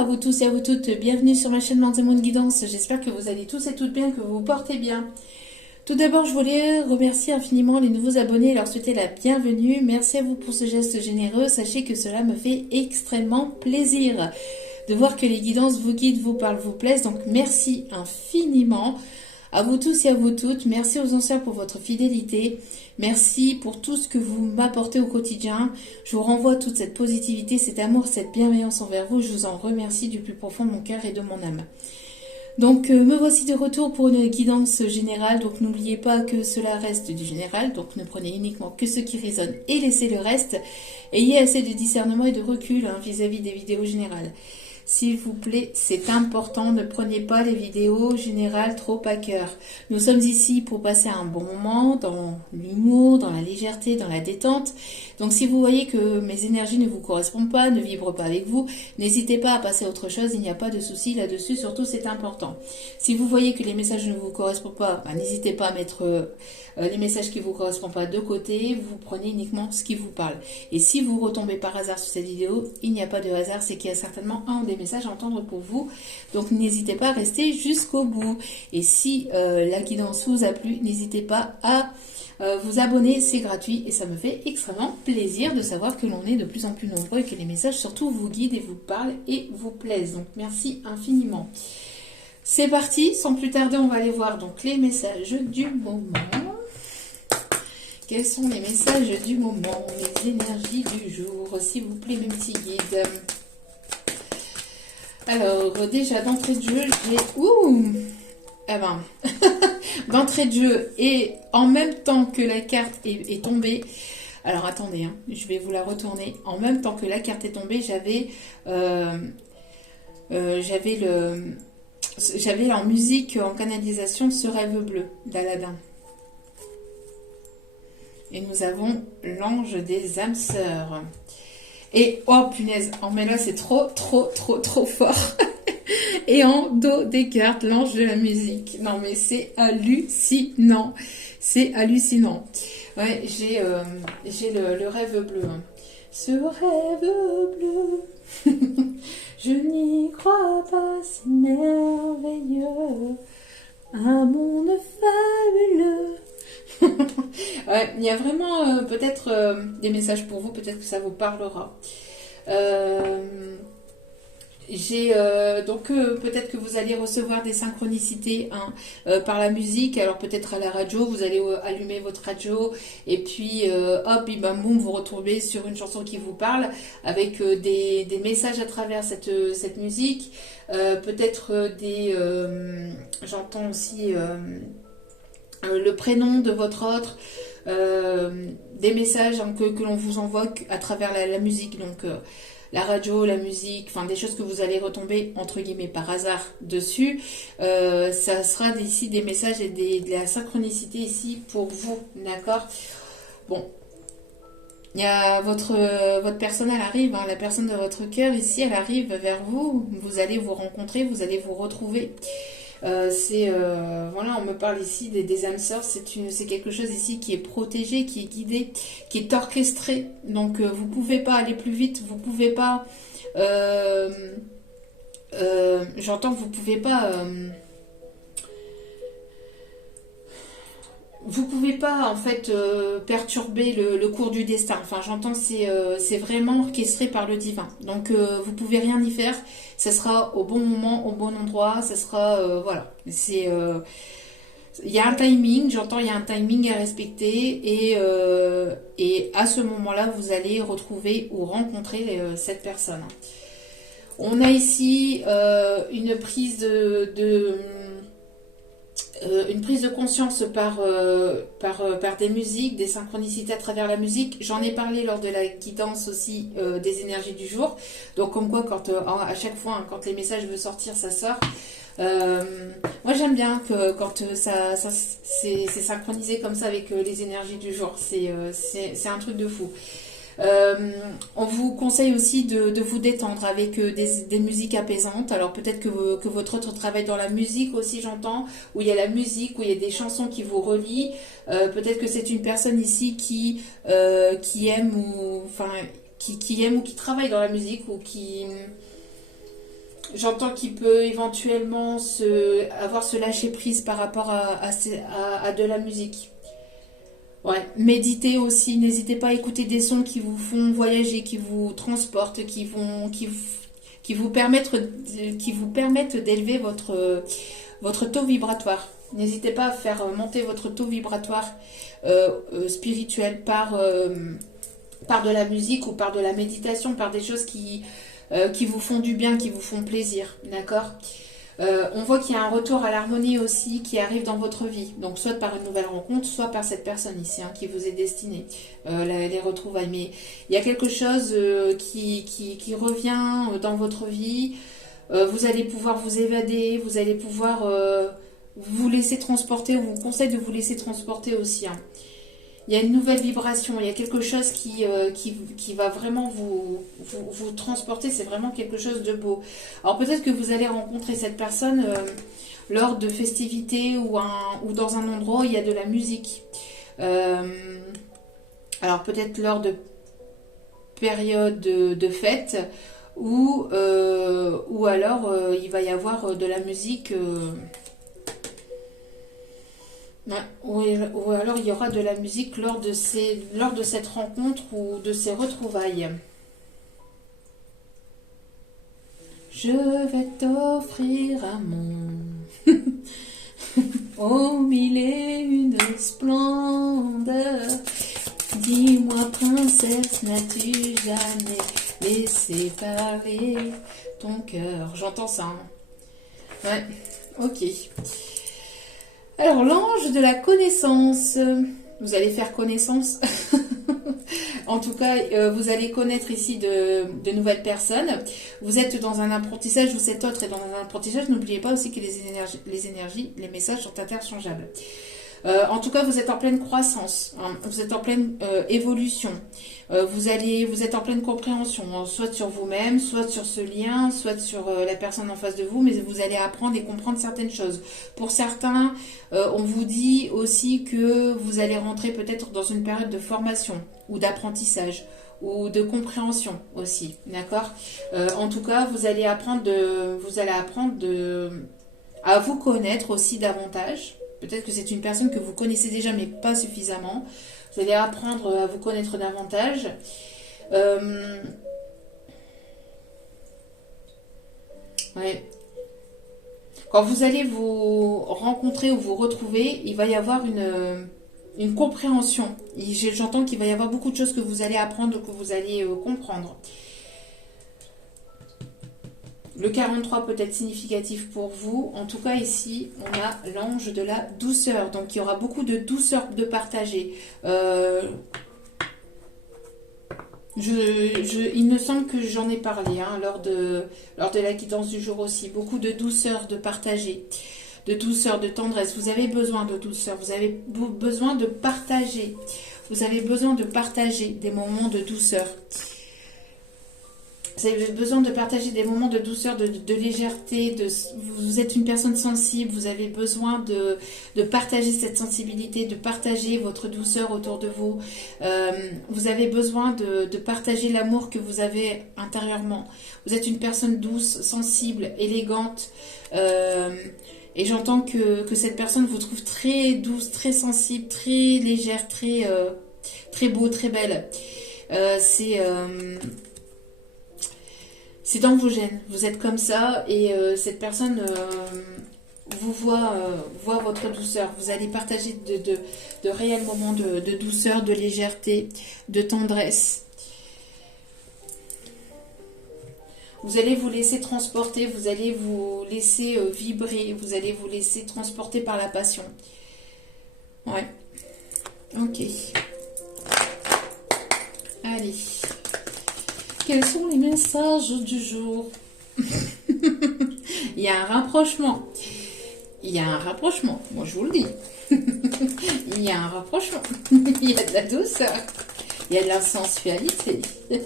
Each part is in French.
à vous tous et à vous toutes, bienvenue sur ma chaîne Manzemon Guidance, j'espère que vous allez tous et toutes bien, que vous vous portez bien. Tout d'abord, je voulais remercier infiniment les nouveaux abonnés et leur souhaiter la bienvenue. Merci à vous pour ce geste généreux, sachez que cela me fait extrêmement plaisir de voir que les guidances vous guident, vous parlent, vous plaisent, donc merci infiniment. À vous tous et à vous toutes, merci aux anciens pour votre fidélité, merci pour tout ce que vous m'apportez au quotidien. Je vous renvoie toute cette positivité, cet amour, cette bienveillance envers vous. Je vous en remercie du plus profond de mon cœur et de mon âme. Donc me voici de retour pour une guidance générale, donc n'oubliez pas que cela reste du général, donc ne prenez uniquement que ce qui résonne et laissez le reste. Ayez assez de discernement et de recul vis-à-vis des vidéos générales. S'il vous plaît, c'est important, ne prenez pas les vidéos générales trop à cœur. Nous sommes ici pour passer un bon moment dans l'humour, dans la légèreté, dans la détente. Donc si vous voyez que mes énergies ne vous correspondent pas, ne vibrent pas avec vous, n'hésitez pas à passer à autre chose, il n'y a pas de souci là-dessus, surtout c'est important. Si vous voyez que les messages ne vous correspondent pas, n'hésitez pas à mettre les messages qui ne vous correspondent pas de côté, vous prenez uniquement ce qui vous parle. Et si vous retombez par hasard sur cette vidéo, il n'y a pas de hasard, c'est qu'il y a certainement un des messages à entendre pour vous. Donc n'hésitez pas à rester jusqu'au bout. Et si la guidance vous a plu, n'hésitez pas à vous abonner, c'est gratuit et ça me fait extrêmement plaisir de savoir que l'on est de plus en plus nombreux et que les messages surtout vous guident et vous parlent et vous plaisent. Donc merci infiniment. C'est parti, sans plus tarder, on va aller voir donc les messages du moment. Quels sont les messages du moment, les énergies du jour, s'il vous plaît, mes petits guides. Alors, déjà, d'entrée de jeu, j'ai... Ouh! Ah ben... d'entrée de jeu, et en même temps que la carte est tombée... Alors, attendez, hein, je vais vous la retourner. En même temps que la carte est tombée, j'avais en musique, en canalisation, Ce rêve bleu d'Aladin. Et nous avons l'ange des âmes sœurs. Et, oh punaise, oh mais là c'est trop fort. Et en dos des cartes, l'ange de la musique. Non mais c'est hallucinant. C'est hallucinant. Ouais, j'ai le rêve bleu. Hein. Ce rêve bleu, je n'y crois pas, si merveilleux. Un monde fabuleux. Ouais, il y a vraiment peut-être des messages pour vous, peut-être que ça vous parlera. Donc peut-être que vous allez recevoir des synchronicités par la musique. Alors peut-être à la radio, vous allez allumer votre radio et puis hop, et bam boum, vous retrouvez sur une chanson qui vous parle avec des messages à travers cette musique. Peut-être j'entends aussi le prénom de votre autre, des messages que l'on vous envoie à travers la musique, donc la radio, la musique, enfin des choses que vous allez retomber entre guillemets par hasard dessus. Ça sera ici des messages et de la synchronicité ici pour vous, d'accord? Bon, il y a votre personne, elle arrive, hein, la personne de votre cœur ici, elle arrive vers vous, vous allez vous rencontrer, vous allez vous retrouver. Voilà, on me parle ici des âmes sœurs, c'est quelque chose ici qui est protégé, qui est guidé, qui est orchestré. Donc vous pouvez pas aller plus vite, vous pouvez pas j'entends que vous pouvez pas en fait perturber le cours du destin. Enfin, j'entends c'est vraiment orchestré par le divin. Donc vous pouvez rien y faire. Ça sera au bon moment, au bon endroit. Ça sera voilà. Il y a un timing. J'entends il y a un timing à respecter et à ce moment-là vous allez retrouver ou rencontrer cette personne. On a ici une prise une prise de conscience par des musiques, des synchronicités à travers la musique. J'en ai parlé lors de la guidance aussi des énergies du jour. Donc comme quoi, à chaque fois, hein, quand les messages veulent sortir, ça sort. Moi j'aime bien que quand c'est synchronisé comme ça avec les énergies du jour. C'est un truc de fou. On vous conseille aussi de vous détendre avec des musiques apaisantes. Alors peut-être que votre autre travaille dans la musique aussi, j'entends, où il y a la musique, où il y a des chansons qui vous relient. Peut-être que c'est une personne ici qui aime qui aime ou qui travaille dans la musique ou qui J'entends qu'il peut éventuellement avoir ce lâcher prise par rapport à de la musique. Ouais, méditez aussi, n'hésitez pas à écouter des sons qui vous font voyager, qui vous transportent, qui vous permettent d'élever votre taux vibratoire. N'hésitez pas à faire monter votre taux vibratoire spirituel par de la musique ou par de la méditation, par des choses qui vous font du bien, qui vous font plaisir, d'accord. On voit qu'il y a un retour à l'harmonie aussi qui arrive dans votre vie. Donc soit par une nouvelle rencontre, soit par cette personne ici qui vous est destinée, les retrouvailles. Mais il y a quelque chose qui revient dans votre vie. Vous allez pouvoir vous évader, vous allez pouvoir vous laisser transporter. On vous conseille de vous laisser transporter aussi. Il y a une nouvelle vibration, il y a quelque chose qui va vraiment vous transporter, c'est vraiment quelque chose de beau. Alors peut-être que vous allez rencontrer cette personne lors de festivités ou dans un endroit où il y a de la musique. Alors peut-être lors de périodes de fête ou alors il va y avoir de la musique... Ouais, ou alors il y aura de la musique lors de cette rencontre ou de ces retrouvailles. Je vais t'offrir un monde aux mille et une splendeurs. Dis-moi, princesse, n'as-tu jamais laissé parler ton cœur? J'entends ça. Ouais, ok. Alors, l'ange de la connaissance. Vous allez faire connaissance. En tout cas, vous allez connaître ici de nouvelles personnes. Vous êtes dans un apprentissage ou cet autre est dans un apprentissage. N'oubliez pas aussi que les énergies, les messages sont interchangeables. En tout cas, vous êtes en pleine croissance, vous êtes en pleine évolution. Vous êtes en pleine compréhension, soit sur vous-même, soit sur ce lien, soit sur la personne en face de vous, mais vous allez apprendre et comprendre certaines choses. Pour certains, on vous dit aussi que vous allez rentrer peut-être dans une période de formation ou d'apprentissage ou de compréhension aussi, d'accord. En tout cas, vous allez apprendre à vous connaître aussi davantage. Peut-être que c'est une personne que vous connaissez déjà, mais pas suffisamment. Vous allez apprendre à vous connaître davantage. Ouais. Quand vous allez vous rencontrer ou vous retrouver, il va y avoir une compréhension. J'entends qu'il va y avoir beaucoup de choses que vous allez apprendre, que vous allez comprendre. Le 43 peut être significatif pour vous. En tout cas, ici, on a l'ange de la douceur. Donc, il y aura beaucoup de douceur de partager. Il me semble que j'en ai parlé lors de la guidance du jour aussi. Beaucoup de douceur de partager. De douceur, de tendresse. Vous avez besoin de douceur. Vous avez besoin de partager. Vous avez besoin de partager des moments de douceur. Vous avez besoin de partager des moments de douceur, de légèreté. Vous êtes une personne sensible. Vous avez besoin de partager cette sensibilité, de partager votre douceur autour de vous. Vous avez besoin de partager l'amour que vous avez intérieurement. Vous êtes une personne douce, sensible, élégante. Et j'entends que cette personne vous trouve très douce, très sensible, très légère, très beau, très belle. C'est dans vos gènes, vous êtes comme ça et cette personne vous voit votre douceur. Vous allez partager de réels moments de douceur, de légèreté, de tendresse. Vous allez vous laisser transporter, vous allez vous laisser vibrer, vous allez vous laisser transporter par la passion. Ouais, ok. Allez. Quels sont les messages du jour? Il y a un rapprochement. Il y a un rapprochement. Moi, je vous le dis. Il y a un rapprochement. Il y a de la douceur. Il y a de la sensualité. Il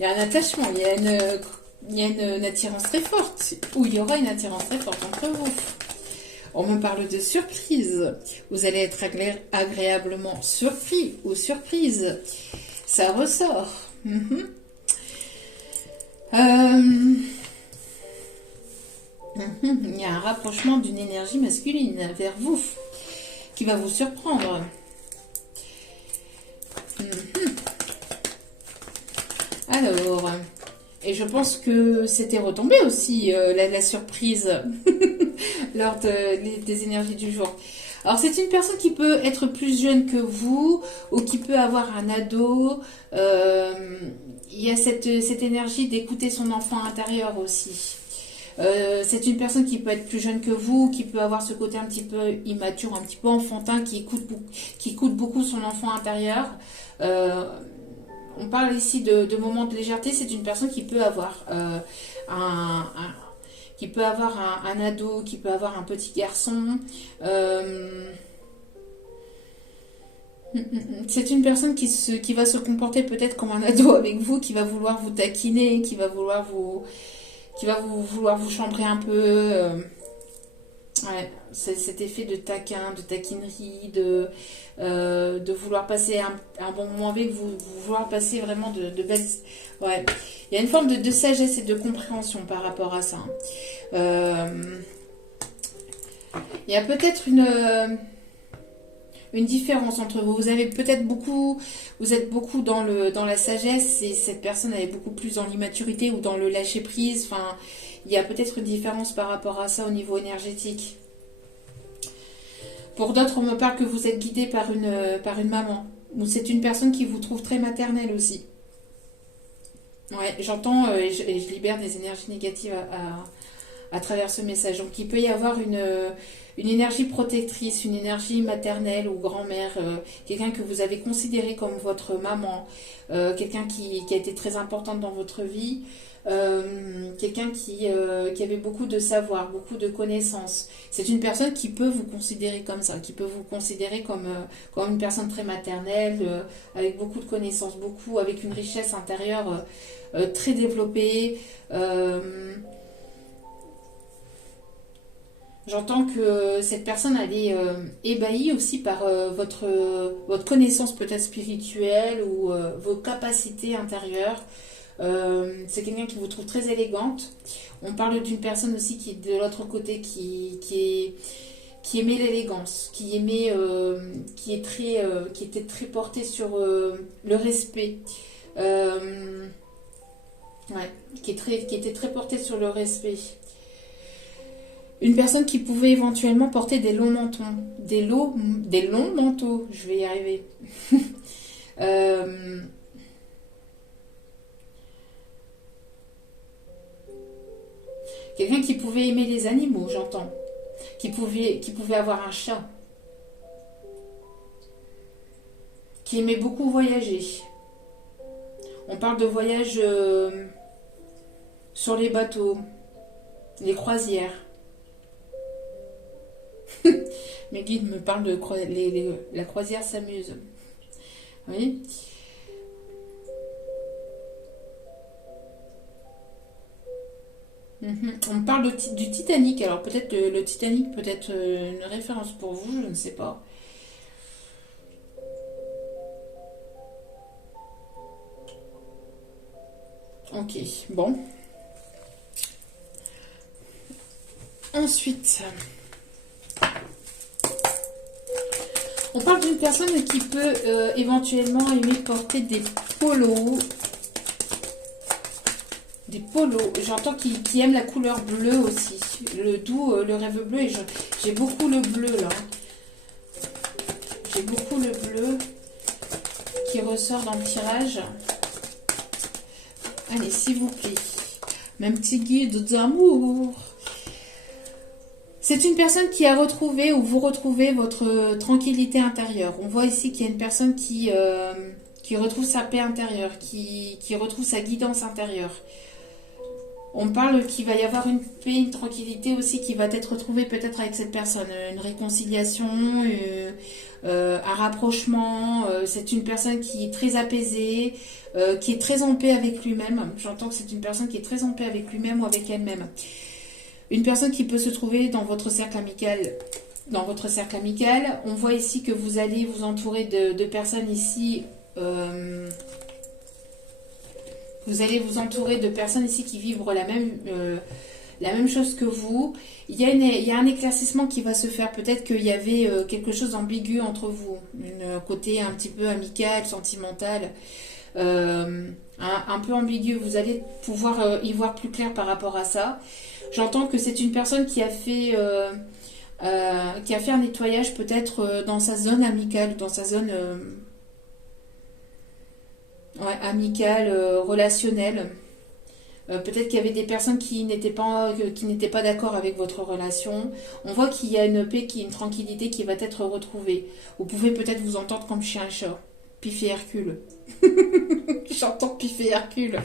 y a un attachement. Il y a une attirance très forte. Ou il y aura une attirance très forte entre vous. On me parle de surprise. Vous allez être agréablement surpris ou surprise. Ça ressort. Euh, il y a un rapprochement d'une énergie masculine vers vous qui va vous surprendre. Alors, et je pense que c'était retombé aussi la surprise lors des énergies du jour. Alors c'est une personne qui peut être plus jeune que vous ou qui peut avoir un ado. Euh, il y a cette énergie d'écouter son enfant intérieur aussi. C'est une personne qui peut être plus jeune que vous, qui peut avoir ce côté un petit peu immature, un petit peu enfantin, qui écoute beaucoup son enfant intérieur. Euh, on parle ici de moments de légèreté. C'est une personne qui peut avoir qui peut avoir un ado, qui peut avoir un petit garçon. C'est une personne qui va se comporter peut-être comme un ado avec vous, qui va vouloir vous taquiner, vouloir vous chambrer un peu. Ouais, c'est cet effet de taquin, de taquinerie, de vouloir passer un bon moment avec vous, vouloir passer vraiment de belles... Ouais, il y a une forme de sagesse et de compréhension par rapport à ça. Il y a peut-être une différence entre vous. Vous avez peut-être beaucoup, vous êtes beaucoup dans la sagesse et cette personne elle est beaucoup plus dans l'immaturité ou dans le lâcher prise. Enfin, il y a peut-être une différence par rapport à ça au niveau énergétique. Pour d'autres, on me parle que vous êtes guidé par une maman. Ou c'est une personne qui vous trouve très maternelle aussi. Ouais, j'entends et je libère des énergies négatives à travers ce message. Donc il peut y avoir une énergie protectrice, une énergie maternelle ou grand-mère, quelqu'un que vous avez considéré comme votre maman, quelqu'un qui a été très importante dans votre vie, quelqu'un qui avait beaucoup de savoir, beaucoup de connaissances. C'est une personne qui peut vous considérer comme ça, qui peut vous considérer comme une personne très maternelle, avec beaucoup de connaissances, avec une richesse intérieure très développée. J'entends que cette personne elle est ébahie aussi par votre connaissance peut-être spirituelle ou vos capacités intérieures. C'est quelqu'un qui vous trouve très élégante. On parle d'une personne aussi qui est de l'autre côté, qui aimait l'élégance, qui était très portée sur le respect. Ouais, qui était très portée sur le respect. Une personne qui pouvait éventuellement porter des longs manteaux. Des longs manteaux, je vais y arriver. Euh, Quelqu'un qui pouvait aimer les animaux, j'entends. Qui pouvait avoir un chat. Qui aimait beaucoup voyager. On parle de voyage sur les bateaux, les croisières. Mes guides me parlent de la croisière s'amuse. Oui. On me parle du Titanic. Alors peut-être le Titanic peut être une référence pour vous, je ne sais pas. Ok, bon. Ensuite, on parle d'une personne qui peut éventuellement aimer porter des polos. Des polos. J'entends qui aime la couleur bleue aussi. Le doux, le rêve bleu. Et j'ai beaucoup le bleu là. J'ai beaucoup le bleu qui ressort dans le tirage. Allez, s'il vous plaît. Mon petit guide d'amour. C'est une personne qui a retrouvé ou vous retrouvez votre tranquillité intérieure. On voit ici qu'il y a une personne qui retrouve sa paix intérieure, qui retrouve sa guidance intérieure. On parle qu'il va y avoir une paix, une tranquillité aussi qui va être retrouvée peut-être avec cette personne. Une réconciliation, un rapprochement. C'est une personne qui est très apaisée, qui est très en paix avec lui-même. J'entends que c'est une personne qui est très en paix avec lui-même ou avec elle-même. Une personne qui peut se trouver dans votre cercle amical. Dans votre cercle amical, on voit ici que vous allez vous entourer de personnes ici... vous Vous allez vous entourer de personnes ici qui vibrent la même chose que vous. Il y a un éclaircissement qui va se faire. Peut-être qu'il y avait quelque chose d'ambigu entre vous. Un côté un petit peu amical, sentimental, un peu ambigu. Vous allez pouvoir y voir plus clair par rapport à ça. J'entends que c'est une personne qui a fait un nettoyage peut-être dans sa zone amicale, dans sa zone amicale, relationnelle. Peut-être qu'il y avait des personnes qui n'étaient pas d'accord avec votre relation. On voit qu'il y a une paix, une tranquillité qui va être retrouvée. Vous pouvez peut-être vous entendre comme chien et chat. Pif et Hercule. J'entends Pif et Hercule.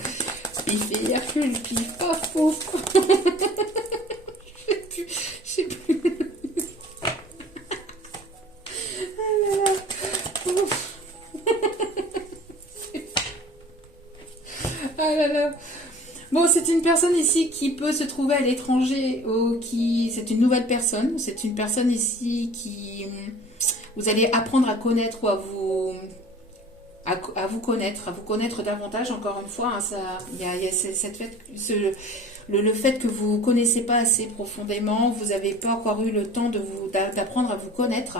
Pif et Hercule, pif, paf, pouf. Je sais plus. Ah là là. Ouf. Ah là là. Bon, c'est une personne ici qui peut se trouver à l'étranger ou c'est une nouvelle personne. C'est une personne ici qui vous allez apprendre à connaître ou à vous connaître davantage. Encore une fois, hein, il y a le fait que vous ne connaissez pas assez profondément. Vous n'avez pas encore eu le temps d'apprendre à vous connaître.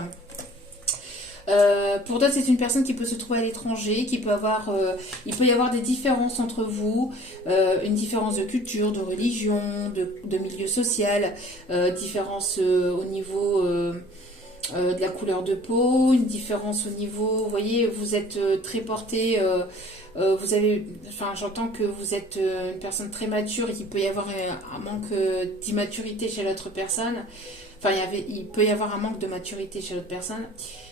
Pour d'autres, c'est une personne qui peut se trouver à l'étranger, il peut y avoir des différences entre vous, une différence de culture, de religion, de milieu social, différence au niveau de la couleur de peau, une différence au niveau, vous voyez, vous êtes très porté, j'entends que vous êtes une personne très mature et qu'il peut y avoir un manque d'immaturité chez l'autre personne. Enfin, il peut y avoir un manque de maturité chez l'autre personne.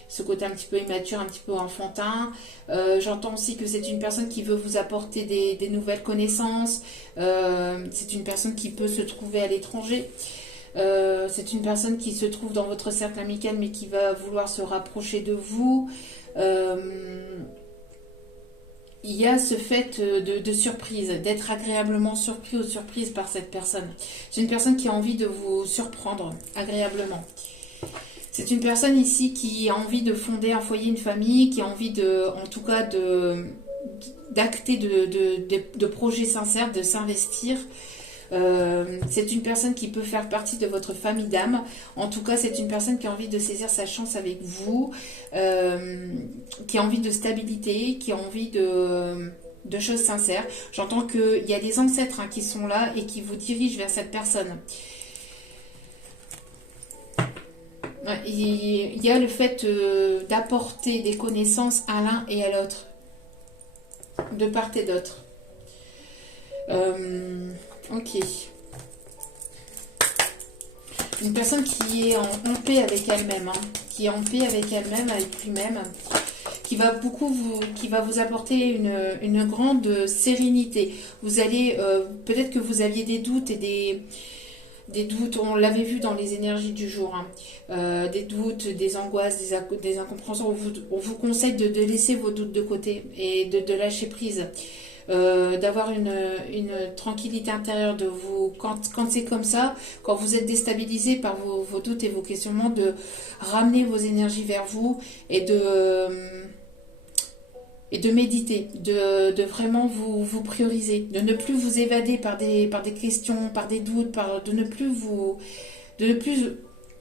Ce côté un petit peu immature, un petit peu enfantin. J'entends aussi que c'est une personne qui veut vous apporter des nouvelles connaissances. C'est une personne qui peut se trouver à l'étranger. C'est une personne qui se trouve dans votre cercle amical mais qui va vouloir se rapprocher de vous. Il y a ce fait de surprise, d'être agréablement surpris ou surprise par cette personne. C'est une personne qui a envie de vous surprendre agréablement. C'est une personne ici qui a envie de fonder un foyer, une famille, qui a envie d'acter de projets sincères, de s'investir. C'est une personne qui peut faire partie de votre famille d'âme. En tout cas, c'est une personne qui a envie de saisir sa chance avec vous, qui a envie de stabilité, qui a envie de choses sincères. J'entends qu'il y a des ancêtres qui sont là et qui vous dirigent vers cette personne. Il y a le fait d'apporter des connaissances à l'un et à l'autre, de part et d'autre. Ok. Une personne qui est en paix avec elle-même, qui est en paix avec elle-même, avec lui-même, qui va vous apporter une grande sérénité. Vous allez, peut-être que vous aviez des doutes et des doutes, on l'avait vu dans les énergies du jour, des doutes, des angoisses, des incompréhensions. On vous conseille de laisser vos doutes de côté et de lâcher prise. D'avoir une tranquillité intérieure de vous quand c'est comme ça, quand vous êtes déstabilisé par vos doutes et vos questionnements, de ramener vos énergies vers vous et de méditer, de vraiment vous prioriser, de ne plus vous évader par des questions, par des doutes, de ne plus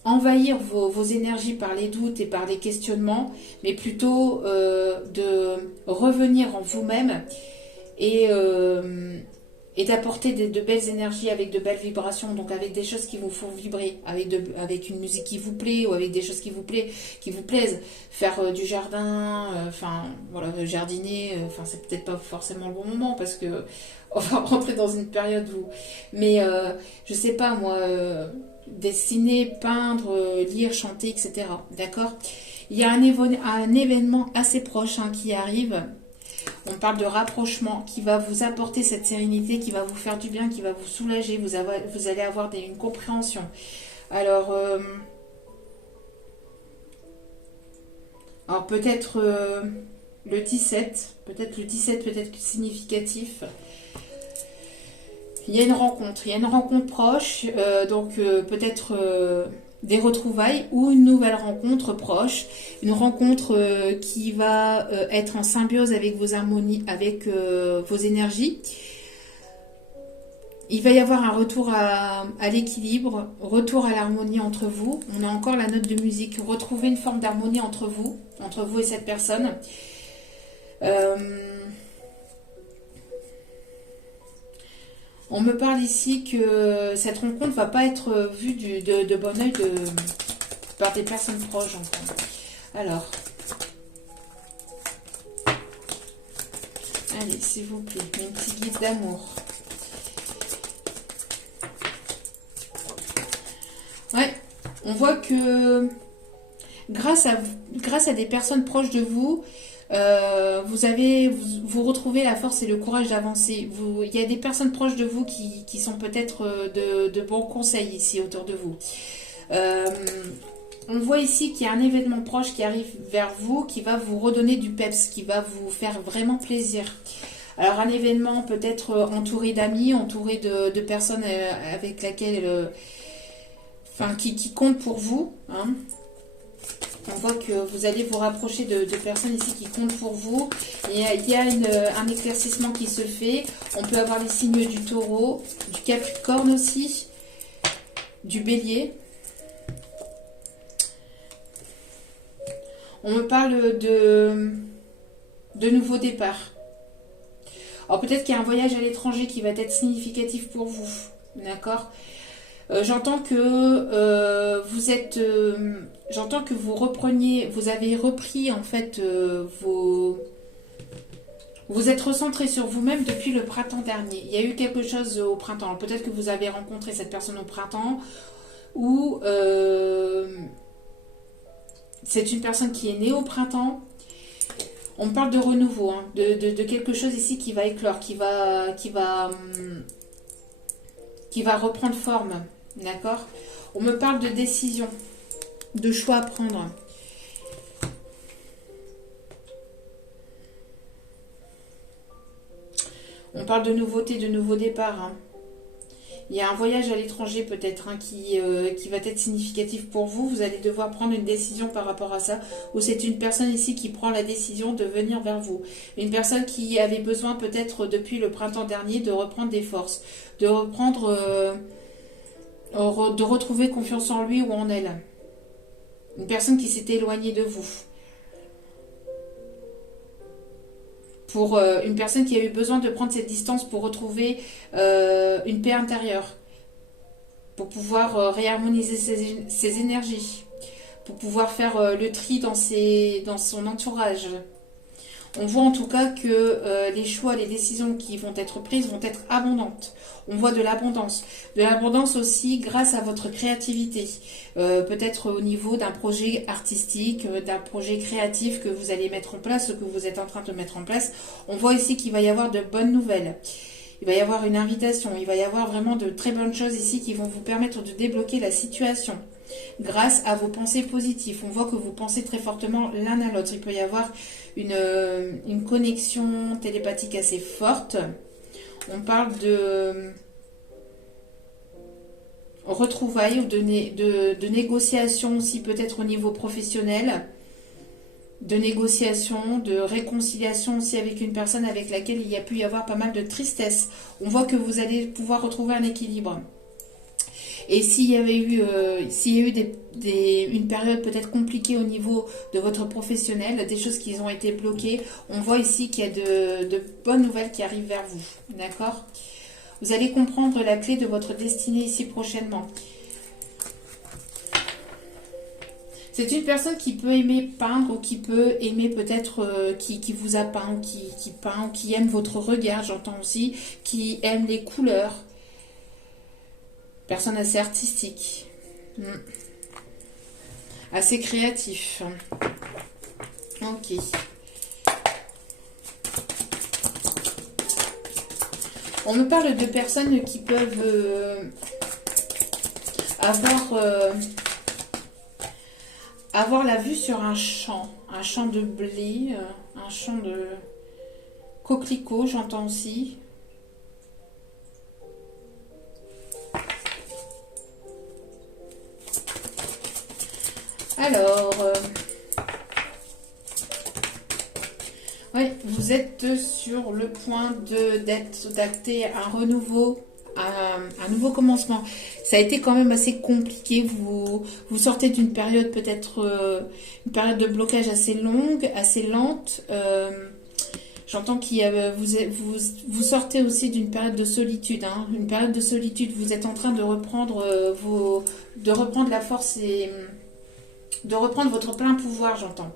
envahir vos énergies par les doutes et par les questionnements, mais plutôt de revenir en vous-même et d'apporter de belles énergies avec de belles vibrations, donc avec des choses qui vous font vibrer, avec une musique qui vous plaît ou avec des choses qui vous plaisent. Faire du jardin, jardiner, c'est peut-être pas forcément le bon moment parce que on va rentrer dans une période où... Mais je sais pas moi, dessiner, peindre, lire, chanter, etc. D'accord ? Il y a un événement assez proche qui arrive. On parle de rapprochement qui va vous apporter cette sérénité, qui va vous faire du bien, qui va vous soulager. Vous allez avoir une compréhension. Alors peut-être le 17, peut-être significatif. Il y a une rencontre proche, donc peut-être des retrouvailles ou une nouvelle rencontre proche, une rencontre qui va être en symbiose avec vos harmonies, avec vos énergies. Il va y avoir un retour à l'équilibre, retour à l'harmonie entre vous. On a encore la note de musique. Retrouver une forme d'harmonie entre vous et cette personne. On me parle ici que cette rencontre ne va pas être vue de bon oeil par des personnes proches. Enfin. Alors, allez, s'il vous plaît, un petit guide d'amour. Ouais, on voit que grâce à des personnes proches de vous, vous retrouvez la force et le courage d'avancer. Il y a des personnes proches de vous qui sont peut-être de bons conseils ici autour de vous. On voit ici qu'il y a un événement proche qui arrive vers vous, qui va vous redonner du peps, qui va vous faire vraiment plaisir. Alors un événement peut-être entouré d'amis, entouré de personnes avec lesquelles... qui comptent pour vous. Hein. On voit que vous allez vous rapprocher de personnes ici qui comptent pour vous. Et il y a un éclaircissement qui se fait. On peut avoir les signes du taureau, du capricorne aussi, du bélier. On me parle de nouveaux départs. Alors peut-être qu'il y a un voyage à l'étranger qui va être significatif pour vous. D'accord ? J'entends que j'entends que vous avez repris en fait vous êtes recentré sur vous-même depuis le printemps dernier. Il y a eu quelque chose au printemps. Peut-être que vous avez rencontré cette personne au printemps ou c'est une personne qui est née au printemps. On me parle de renouveau, hein, de quelque chose ici qui va éclore, qui va reprendre forme. D'accord ? On me parle de décision, de choix à prendre. On parle de nouveauté, de nouveau départ. Hein. Il y a un voyage à l'étranger peut-être hein, qui va être significatif pour vous. Vous allez devoir prendre une décision par rapport à ça. Ou c'est une personne ici qui prend la décision de venir vers vous. Une personne qui avait besoin peut-être depuis le printemps dernier de reprendre des forces. De reprendre... de retrouver confiance en lui ou en elle. Une personne qui s'était éloignée de vous. Pour une personne qui a eu besoin de prendre cette distance pour retrouver une paix intérieure. Pour pouvoir réharmoniser ses énergies. Pour pouvoir faire le tri dans son entourage. On voit en tout cas que les choix, les décisions qui vont être prises vont être abondantes. On voit de l'abondance. De l'abondance aussi grâce à votre créativité. Peut-être au niveau d'un projet artistique, d'un projet créatif que vous allez mettre en place, que vous êtes en train de mettre en place. On voit ici qu'il va y avoir de bonnes nouvelles. Il va y avoir une invitation. Il va y avoir vraiment de très bonnes choses ici qui vont vous permettre de débloquer la situation. Grâce à vos pensées positives. On voit que vous pensez très fortement l'un à l'autre. Il peut y avoir une connexion télépathique assez forte. On parle de retrouvailles ou de négociations aussi peut-être au niveau professionnel. De négociations, de réconciliation aussi avec une personne avec laquelle il y a pu y avoir pas mal de tristesse. On voit que vous allez pouvoir retrouver un équilibre. Et s'il y avait eu, une période peut-être compliquée au niveau de votre professionnel, des choses qui ont été bloquées, on voit ici qu'il y a de bonnes nouvelles qui arrivent vers vous. D'accord ? Vous allez comprendre la clé de votre destinée ici prochainement. C'est une personne qui peut aimer peindre ou qui peut aimer peut-être qui vous a peint, qui peint, qui aime votre regard, j'entends aussi, qui aime les couleurs. Personne assez artistique. Assez créatif. Ok. On me parle de personnes qui peuvent avoir la vue sur un champ de blé, un champ de coquelicots, j'entends aussi. Alors, ouais, vous êtes sur le point d'acter un renouveau, un nouveau commencement. Ça a été quand même assez compliqué. Vous sortez d'une période peut-être une période de blocage assez longue, assez lente. J'entends que vous sortez aussi d'une période de solitude, hein, une période de solitude. Vous êtes en train de reprendre de reprendre la force et de reprendre votre plein pouvoir, j'entends.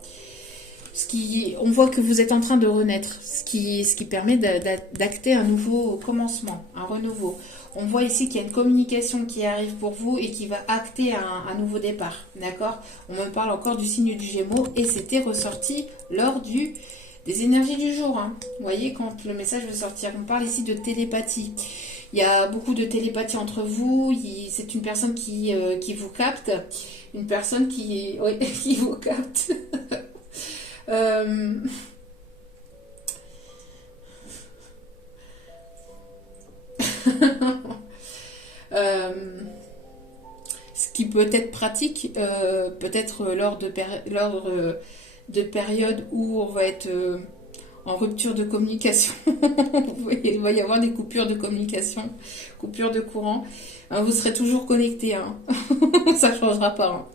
On voit que vous êtes en train de renaître, ce qui permet d'acter un nouveau commencement, un renouveau. On voit ici qu'il y a une communication qui arrive pour vous et qui va acter un nouveau départ, d'accord? On me parle encore du signe du Gémeaux et c'était ressorti lors des énergies du jour, hein. Vous voyez, quand le message veut sortir, on parle ici de télépathie. Il y a beaucoup de télépathie entre vous, c'est une personne qui vous capte, une personne oui, qui vous capte. Euh, euh, Ce qui peut être pratique, peut-être lors de périodes où on va être en rupture de communication. Il va y avoir des coupures de communication, coupures de courant. Hein, vous serez toujours connecté, hein. Ça ne changera pas, hein.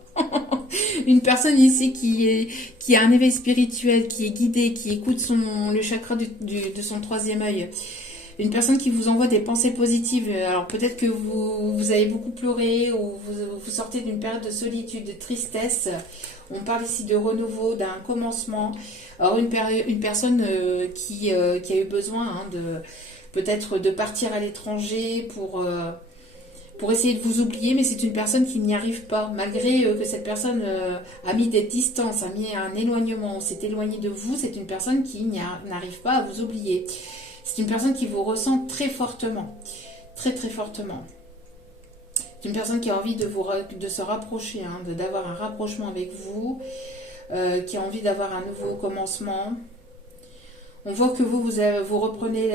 Une personne ici qui a un éveil spirituel, qui est guidée, qui écoute le chakra de son troisième œil. Une personne qui vous envoie des pensées positives. Alors peut-être que vous avez beaucoup pleuré ou vous sortez d'une période de solitude, de tristesse. On parle ici de renouveau, d'un commencement. Alors une personne qui a eu besoin, hein, peut-être de partir à l'étranger pour essayer de vous oublier, mais c'est une personne qui n'y arrive pas, malgré que cette personne a mis des distances, a mis un éloignement, s'est éloignée de vous, c'est une personne qui n'arrive pas à vous oublier. C'est une personne qui vous ressent très fortement, très très fortement. C'est une personne qui a envie de se rapprocher, hein, d'avoir un rapprochement avec vous, qui a envie d'avoir un nouveau commencement. On voit que vous reprenez...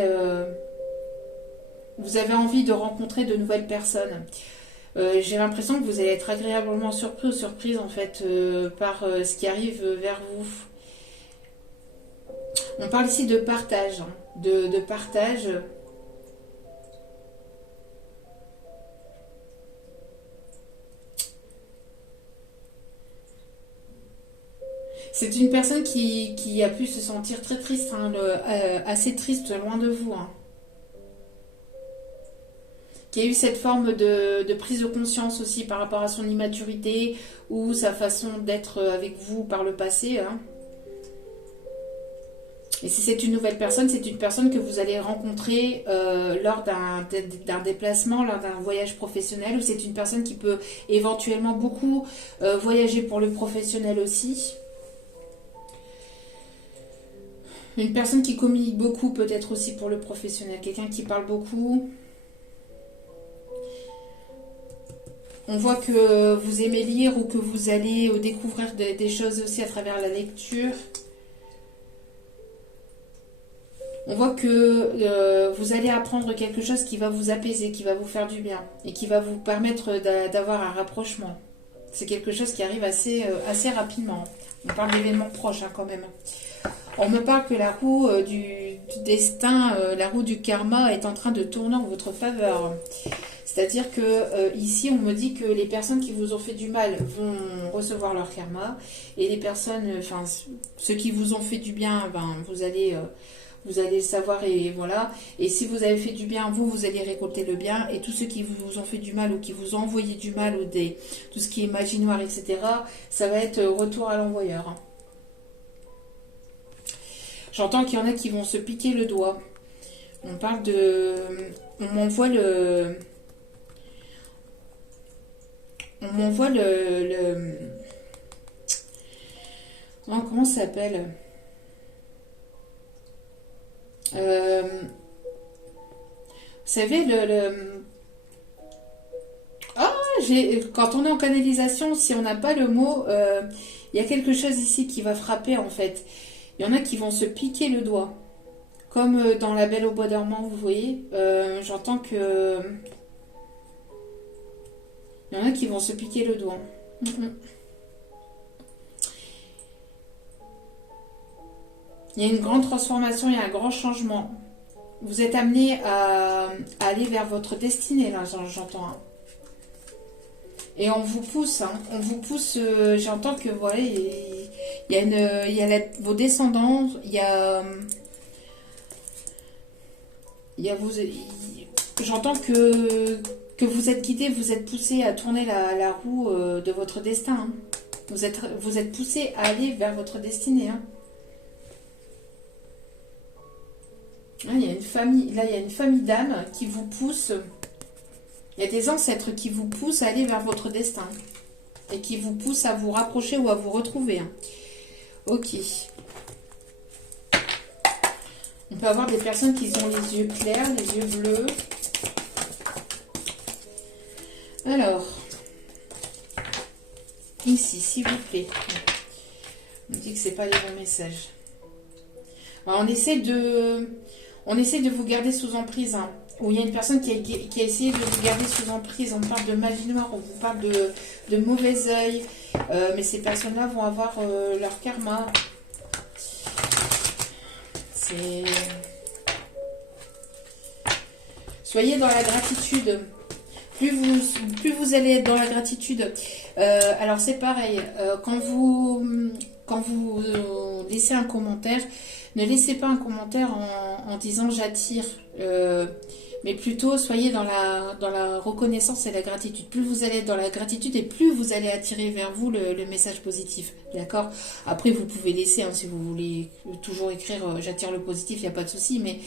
vous avez envie de rencontrer de nouvelles personnes. J'ai l'impression que vous allez être agréablement surpris ou surprise en fait par ce qui arrive vers vous. On parle ici de partage, hein, de partage. C'est une personne qui a pu se sentir très triste, hein, assez triste loin de vous, hein. Qui a eu cette forme de prise de conscience aussi par rapport à son immaturité ou sa façon d'être avec vous par le passé, hein. Et si c'est une nouvelle personne, c'est une personne que vous allez rencontrer lors d'un déplacement, lors d'un voyage professionnel, ou c'est une personne qui peut éventuellement beaucoup voyager pour le professionnel aussi. Une personne qui communique beaucoup peut-être aussi pour le professionnel, quelqu'un qui parle beaucoup. On voit que vous aimez lire ou que vous allez découvrir des choses aussi à travers la lecture. On voit que vous allez apprendre quelque chose qui va vous apaiser, qui va vous faire du bien et qui va vous permettre d'avoir un rapprochement. C'est quelque chose qui arrive assez rapidement. On parle d'événements proches, hein, quand même. On me parle que la roue du destin, la roue du karma est en train de tourner en votre faveur. C'est-à-dire que ici, on me dit que les personnes qui vous ont fait du mal vont recevoir leur karma et les personnes, enfin ceux qui vous ont fait du bien, ben, vous allez le savoir et voilà. Et si vous avez fait du bien, vous allez récolter le bien. Et tous ceux qui vous ont fait du mal ou qui vous ont envoyé du mal ou tout ce qui est magie noire, etc., ça va être retour à l'envoyeur. J'entends qu'il y en a qui vont se piquer le doigt. On parle de... On m'envoie le... On m'envoie oh, comment ça s'appelle Vous savez, Ah, quand on est en canalisation, si on n'a pas le mot, il y a quelque chose ici qui va frapper en fait. Il y en a qui vont se piquer le doigt. Comme dans La Belle au bois dormant, vous voyez. J'entends que... Il y en a qui vont se piquer le doigt. Il y a une grande transformation, il y a un grand changement. Vous êtes amené à aller vers votre destinée, là, j'entends. Hein. Et on vous pousse, hein. On vous pousse, j'entends que, voilà, il y a vos descendants, j'entends que vous êtes guidé, vous êtes poussé à tourner la roue de votre destin. Hein. Vous êtes poussé à aller vers votre destinée. Hein. Là, il y a une famille d'âmes qui vous pousse. Il y a des ancêtres qui vous poussent à aller vers votre destin. Et qui vous poussent à vous rapprocher ou à vous retrouver. Hein. Ok. On peut avoir des personnes qui ont les yeux clairs, les yeux bleus. Alors, ici, s'il vous plaît. On me dit que c'est pas les bons messages. Alors, on essaie de vous garder sous emprise. Hein. Où il y a une personne qui a essayé de vous garder sous emprise. On parle de magie noire, on vous parle de mauvais œil. Mais ces personnes-là vont avoir leur karma. Soyez dans la gratitude. Plus vous allez être dans la gratitude. Alors c'est pareil. Quand vous laissez un commentaire, ne laissez pas un commentaire en disant j'attire. Mais plutôt soyez dans la reconnaissance et la gratitude. Plus vous allez être dans la gratitude et plus vous allez attirer vers vous le message positif. D'accord? Après, vous pouvez laisser, hein, si vous voulez toujours écrire j'attire le positif, il n'y a pas de souci. Mais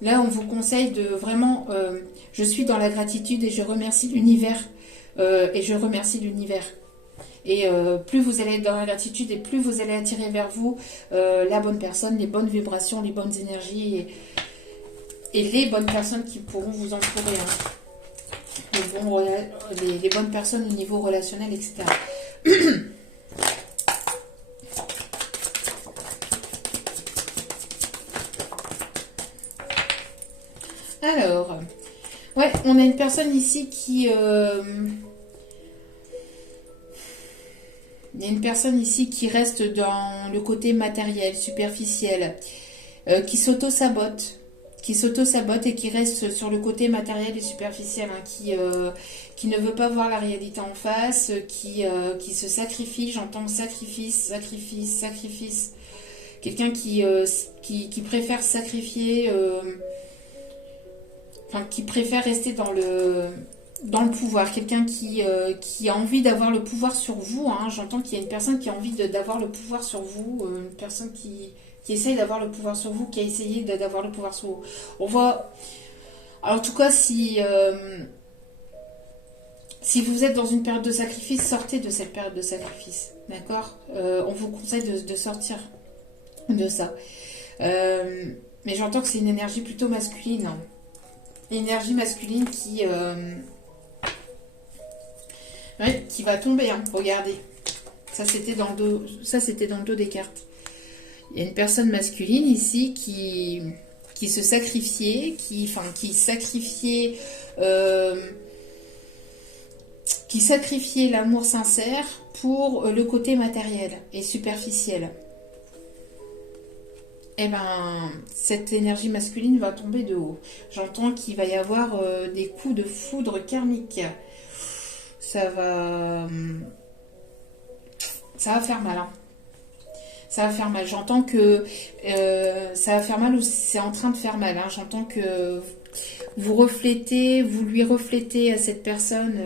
là, on vous conseille de vraiment, je suis dans la gratitude et je remercie l'univers. Et plus vous allez être dans la gratitude et plus vous allez attirer vers vous la bonne personne, les bonnes vibrations, les bonnes énergies et les bonnes personnes qui pourront vous entourer. Hein. Les bonnes personnes au niveau relationnel, etc. Alors, ouais, on a une personne ici qui... il y a une personne ici qui reste dans le côté matériel, superficiel, qui s'auto-sabote et qui reste sur le côté matériel et superficiel, hein, qui ne veut pas voir la réalité en face, qui se sacrifie, j'entends sacrifice. Quelqu'un qui préfère sacrifier, qui préfère rester dans le pouvoir, quelqu'un qui a envie d'avoir le pouvoir sur vous, hein. J'entends qu'il y a une personne qui a envie d'avoir le pouvoir sur vous, une personne qui essaye d'avoir le pouvoir sur vous, qui a essayé d'avoir le pouvoir sur vous. On voit, alors en tout cas, si vous êtes dans une période de sacrifice, sortez de cette période de sacrifice, d'accord? On vous conseille de sortir de ça. Mais j'entends que c'est une énergie plutôt masculine, hein. Une énergie masculine qui va tomber, hein. Regardez. Ça c'était dans le dos des cartes. Il y a une personne masculine ici qui se sacrifiait, qui sacrifiait l'amour sincère pour le côté matériel et superficiel. Eh ben, cette énergie masculine va tomber de haut. J'entends qu'il va y avoir des coups de foudre karmique. Ça va faire mal, hein. Ça va faire mal. J'entends que ça va faire mal ou c'est en train de faire mal, hein. J'entends que vous lui reflétez à cette personne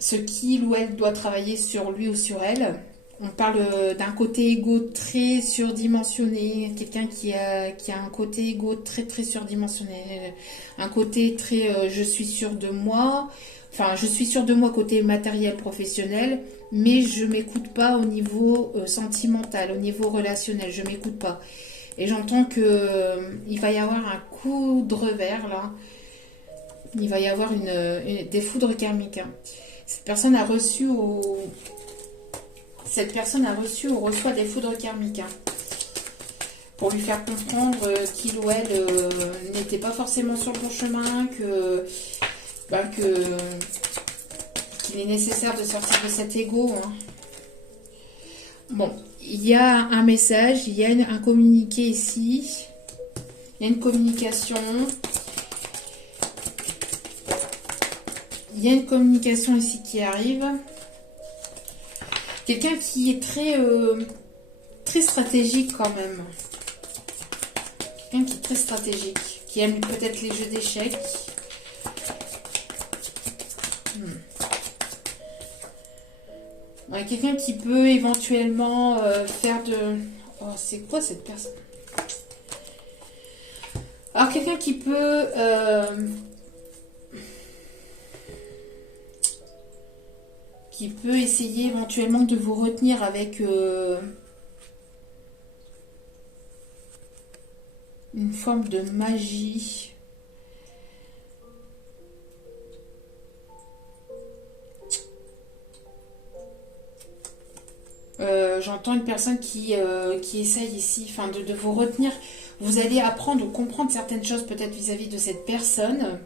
ce qu'il ou elle doit travailler sur lui ou sur elle. On parle d'un côté égo très surdimensionné, quelqu'un qui a un côté égo très très surdimensionné, un côté très je suis sûr de moi, je suis sûr de moi côté matériel professionnel, mais je m'écoute pas au niveau sentimental, au niveau relationnel, je m'écoute pas. Et j'entends que il va y avoir un coup de revers là, il va y avoir des foudres karmiques, hein. Cette personne a reçu ou reçoit des foudres karmiques, hein, pour lui faire comprendre qu'il ou elle n'était pas forcément sur le bon chemin, qu'il est nécessaire de sortir de cet ego, hein. Bon, il y a un message, il y a un communiqué ici. Il y a une communication. Il y a une communication ici qui arrive. Quelqu'un qui est très stratégique quand même. Quelqu'un qui est très stratégique. Qui aime peut-être les jeux d'échecs. Ouais, quelqu'un qui peut éventuellement faire de... Oh, c'est quoi cette personne? Alors, quelqu'un qui peut... essayer éventuellement de vous retenir avec une forme de magie. J'entends une personne qui essaye ici, enfin de vous retenir. Vous allez apprendre ou comprendre certaines choses peut-être vis-à-vis de cette personne.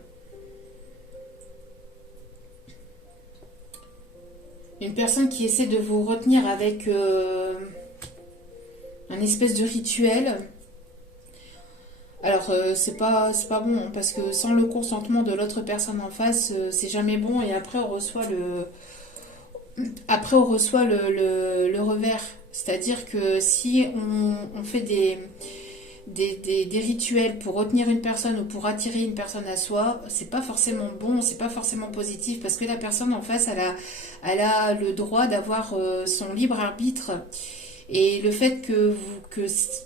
Une personne qui essaie de vous retenir avec un espèce de rituel. Alors, c'est pas bon, hein, parce que sans le consentement de l'autre personne en face, c'est jamais bon, et après on reçoit le revers. C'est-à-dire que si on fait des rituels pour retenir une personne ou pour attirer une personne à soi, c'est pas forcément bon, c'est pas forcément positif, parce que la personne en face, elle a le droit d'avoir son libre arbitre. Et le fait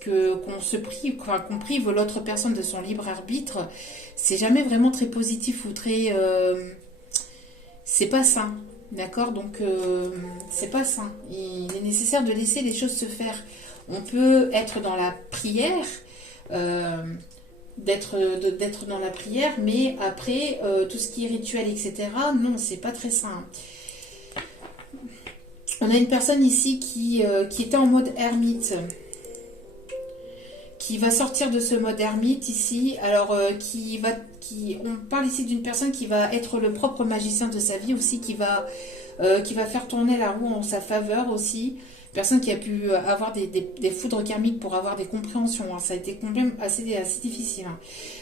qu'on prive l'autre personne de son libre arbitre, c'est jamais vraiment très positif ou très... c'est pas sain, d'accord? Donc, c'est pas sain. Il est nécessaire de laisser les choses se faire. On peut être dans la prière, d'être dans la prière, mais après, tout ce qui est rituel, etc., non, c'est pas très sain. On a une personne ici qui était en mode ermite, qui va sortir de ce mode ermite ici. Alors, on parle ici d'une personne qui va être le propre magicien de sa vie aussi, qui va faire tourner la roue en sa faveur aussi. Personne qui a pu avoir des foudres karmiques pour avoir des compréhensions. Hein. Ça a été quand même assez difficile. Hein.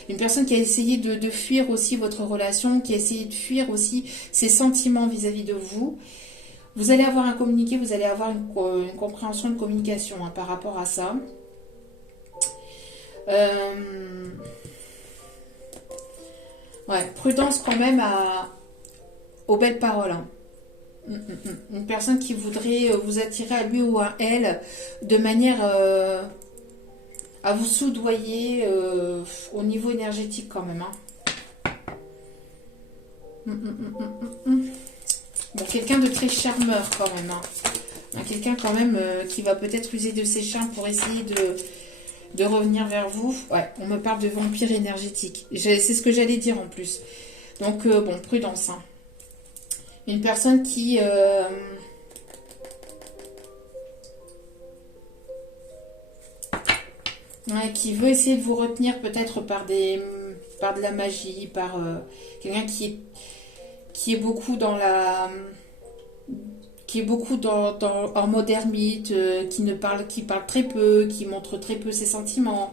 Une personne qui a essayé de fuir aussi votre relation, qui a essayé de fuir aussi ses sentiments vis-à-vis de vous. Vous allez avoir un communiqué, vous allez avoir une compréhension, une communication hein, par rapport à ça. Ouais, prudence quand même aux belles paroles. Hein. Une personne qui voudrait vous attirer à lui ou à elle de manière à vous soudoyer au niveau énergétique quand même. Hein. Bon, quelqu'un de très charmeur quand même. Hein. Quelqu'un quand même qui va peut-être user de ses charmes pour essayer de revenir vers vous. Ouais, on me parle de vampire énergétique. C'est ce que j'allais dire en plus. Donc, bon, prudence. Hein. Une personne qui... ouais, qui veut essayer de vous retenir peut-être par de la magie, par quelqu'un qui est beaucoup dans la... qui est beaucoup en mode ermite, qui parle très peu, qui montre très peu ses sentiments.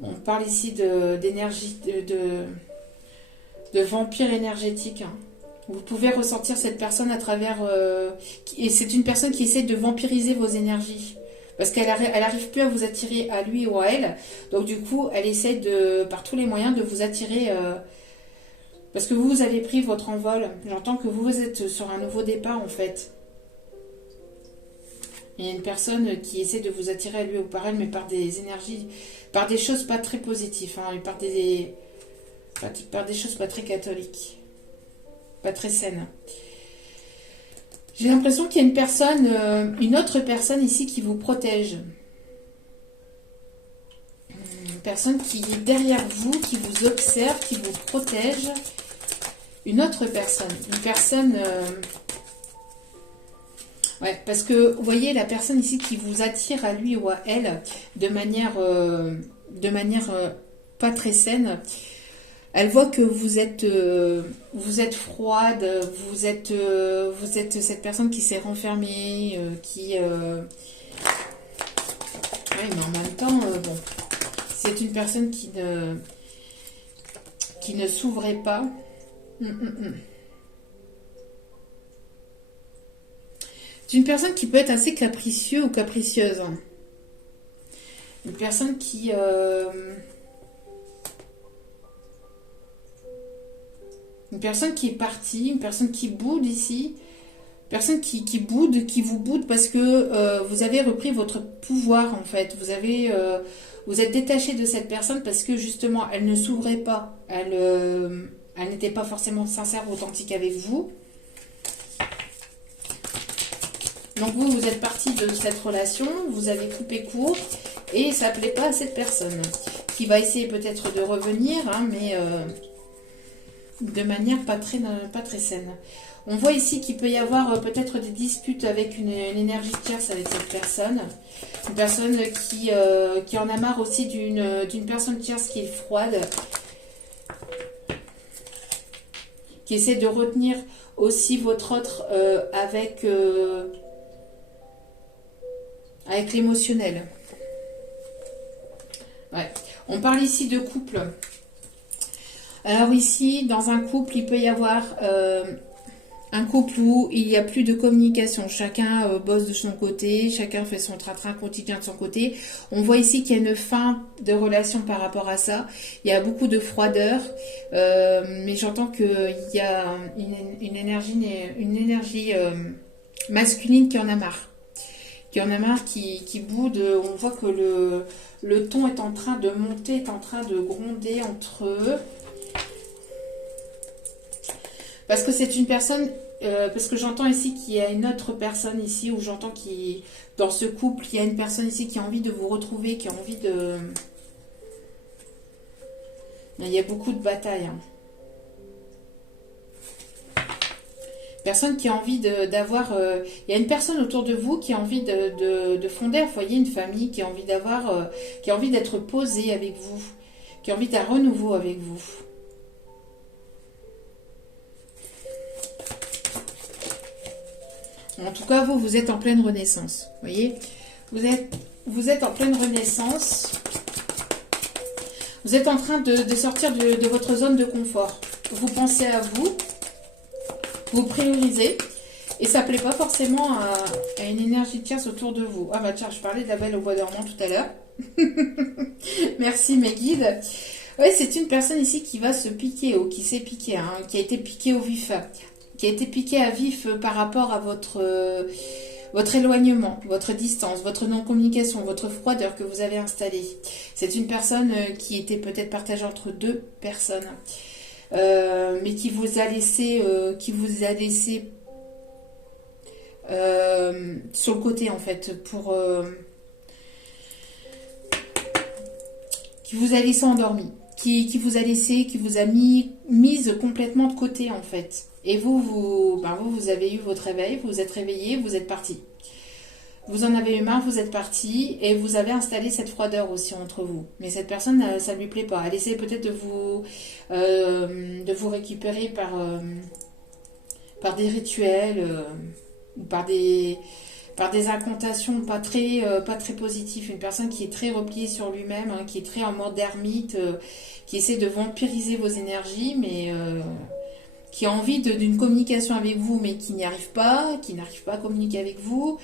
On parle ici d'énergie, de vampire énergétique. Hein. Vous pouvez ressentir cette personne à travers... et c'est une personne qui essaie de vampiriser vos énergies. Parce qu'elle arrive plus à vous attirer à lui ou à elle. Donc du coup, elle essaie par tous les moyens de vous attirer... parce que vous avez pris votre envol. J'entends que vous êtes sur un nouveau départ en fait. Il y a une personne qui essaie de vous attirer à lui ou par elle, mais par des énergies, par des choses pas très positives, hein, et par des choses pas très catholiques, pas très saines. J'ai l'impression qu'il y a une autre personne ici qui vous protège. Une personne qui est derrière vous, qui vous observe, qui vous protège. Une autre personne. Une personne... ouais, parce que, vous voyez, la personne ici qui vous attire à lui ou à elle de manière pas très saine, Elle voit que vous êtes froide, vous êtes cette personne qui s'est renfermée, ouais, mais en même temps, bon, c'est une personne qui ne s'ouvrait pas. C'est une personne qui peut être assez capricieux ou capricieuse. Une personne une personne qui est partie, une personne qui boude ici, une personne qui boude, qui vous boude parce que vous avez repris votre pouvoir en fait. Vous êtes détaché de cette personne parce que justement elle ne s'ouvrait pas, elle n'était pas forcément sincère ou authentique avec vous. Donc vous êtes parti de cette relation, vous avez coupé court et ça ne plaît pas à cette personne qui va essayer peut-être de revenir, hein, mais de manière pas très saine. On voit ici qu'il peut y avoir peut-être des disputes avec une énergie tierce avec cette personne. Une personne qui en a marre aussi d'une personne tierce qui est froide, qui essaie de retenir aussi votre autre avec l'émotionnel. Ouais. On parle ici de couple. Alors ici, dans un couple, il peut y avoir un couple où il n'y a plus de communication. Chacun bosse de son côté, chacun fait son train-train quotidien de son côté. On voit ici qu'il y a une fin de relation par rapport à ça. Il y a beaucoup de froideur, mais j'entends qu'il y a une énergie masculine qui en a marre. Qui en a marre, qui boude. On voit que le ton est en train de monter, est en train de gronder entre eux. Parce que c'est une personne, parce que j'entends ici qu'il y a une autre personne ici, où j'entends qu'il, dans ce couple, il y a une personne ici qui a envie de vous retrouver, qui a envie de... Il y a beaucoup de batailles. Hein. Personne qui a envie d'avoir... il y a une personne autour de vous qui a envie de fonder un foyer, une famille, qui a envie d'avoir... qui a envie d'être posée avec vous, qui a envie d'un renouveau avec vous. En tout cas, vous êtes en pleine renaissance. Vous voyez, vous êtes en pleine renaissance. Vous êtes en train de sortir de votre zone de confort. Vous pensez à vous. Vous priorisez. Et ça ne plaît pas forcément à une énergie tierce autour de vous. Ah bah tiens, je parlais de la belle au bois dormant tout à l'heure. Merci mes guides. Oui, c'est une personne ici qui va se piquer, ou qui s'est piquée, hein, qui a été piquée au vif. Qui a été piqué à vif par rapport à votre éloignement, votre distance, votre non-communication, votre froideur que vous avez installée. C'est une personne qui était peut-être partagée entre deux personnes, mais qui vous a laissé, sur le côté en fait, qui vous a laissé endormi, qui vous a laissé, qui vous a mise complètement de côté en fait. Et vous avez eu votre réveil, vous vous êtes réveillé, vous êtes parti. Vous en avez eu marre, vous êtes parti et vous avez installé cette froideur aussi entre vous. Mais cette personne, ça ne lui plaît pas. Elle essaie peut-être de vous récupérer par des rituels ou par des incantations pas très positives. Une personne qui est très repliée sur lui-même, hein, qui est très en mode ermite, qui essaie de vampiriser vos énergies, mais... qui a envie d'une communication avec vous, mais qui n'y arrive pas, qui n'arrive pas à communiquer avec vous,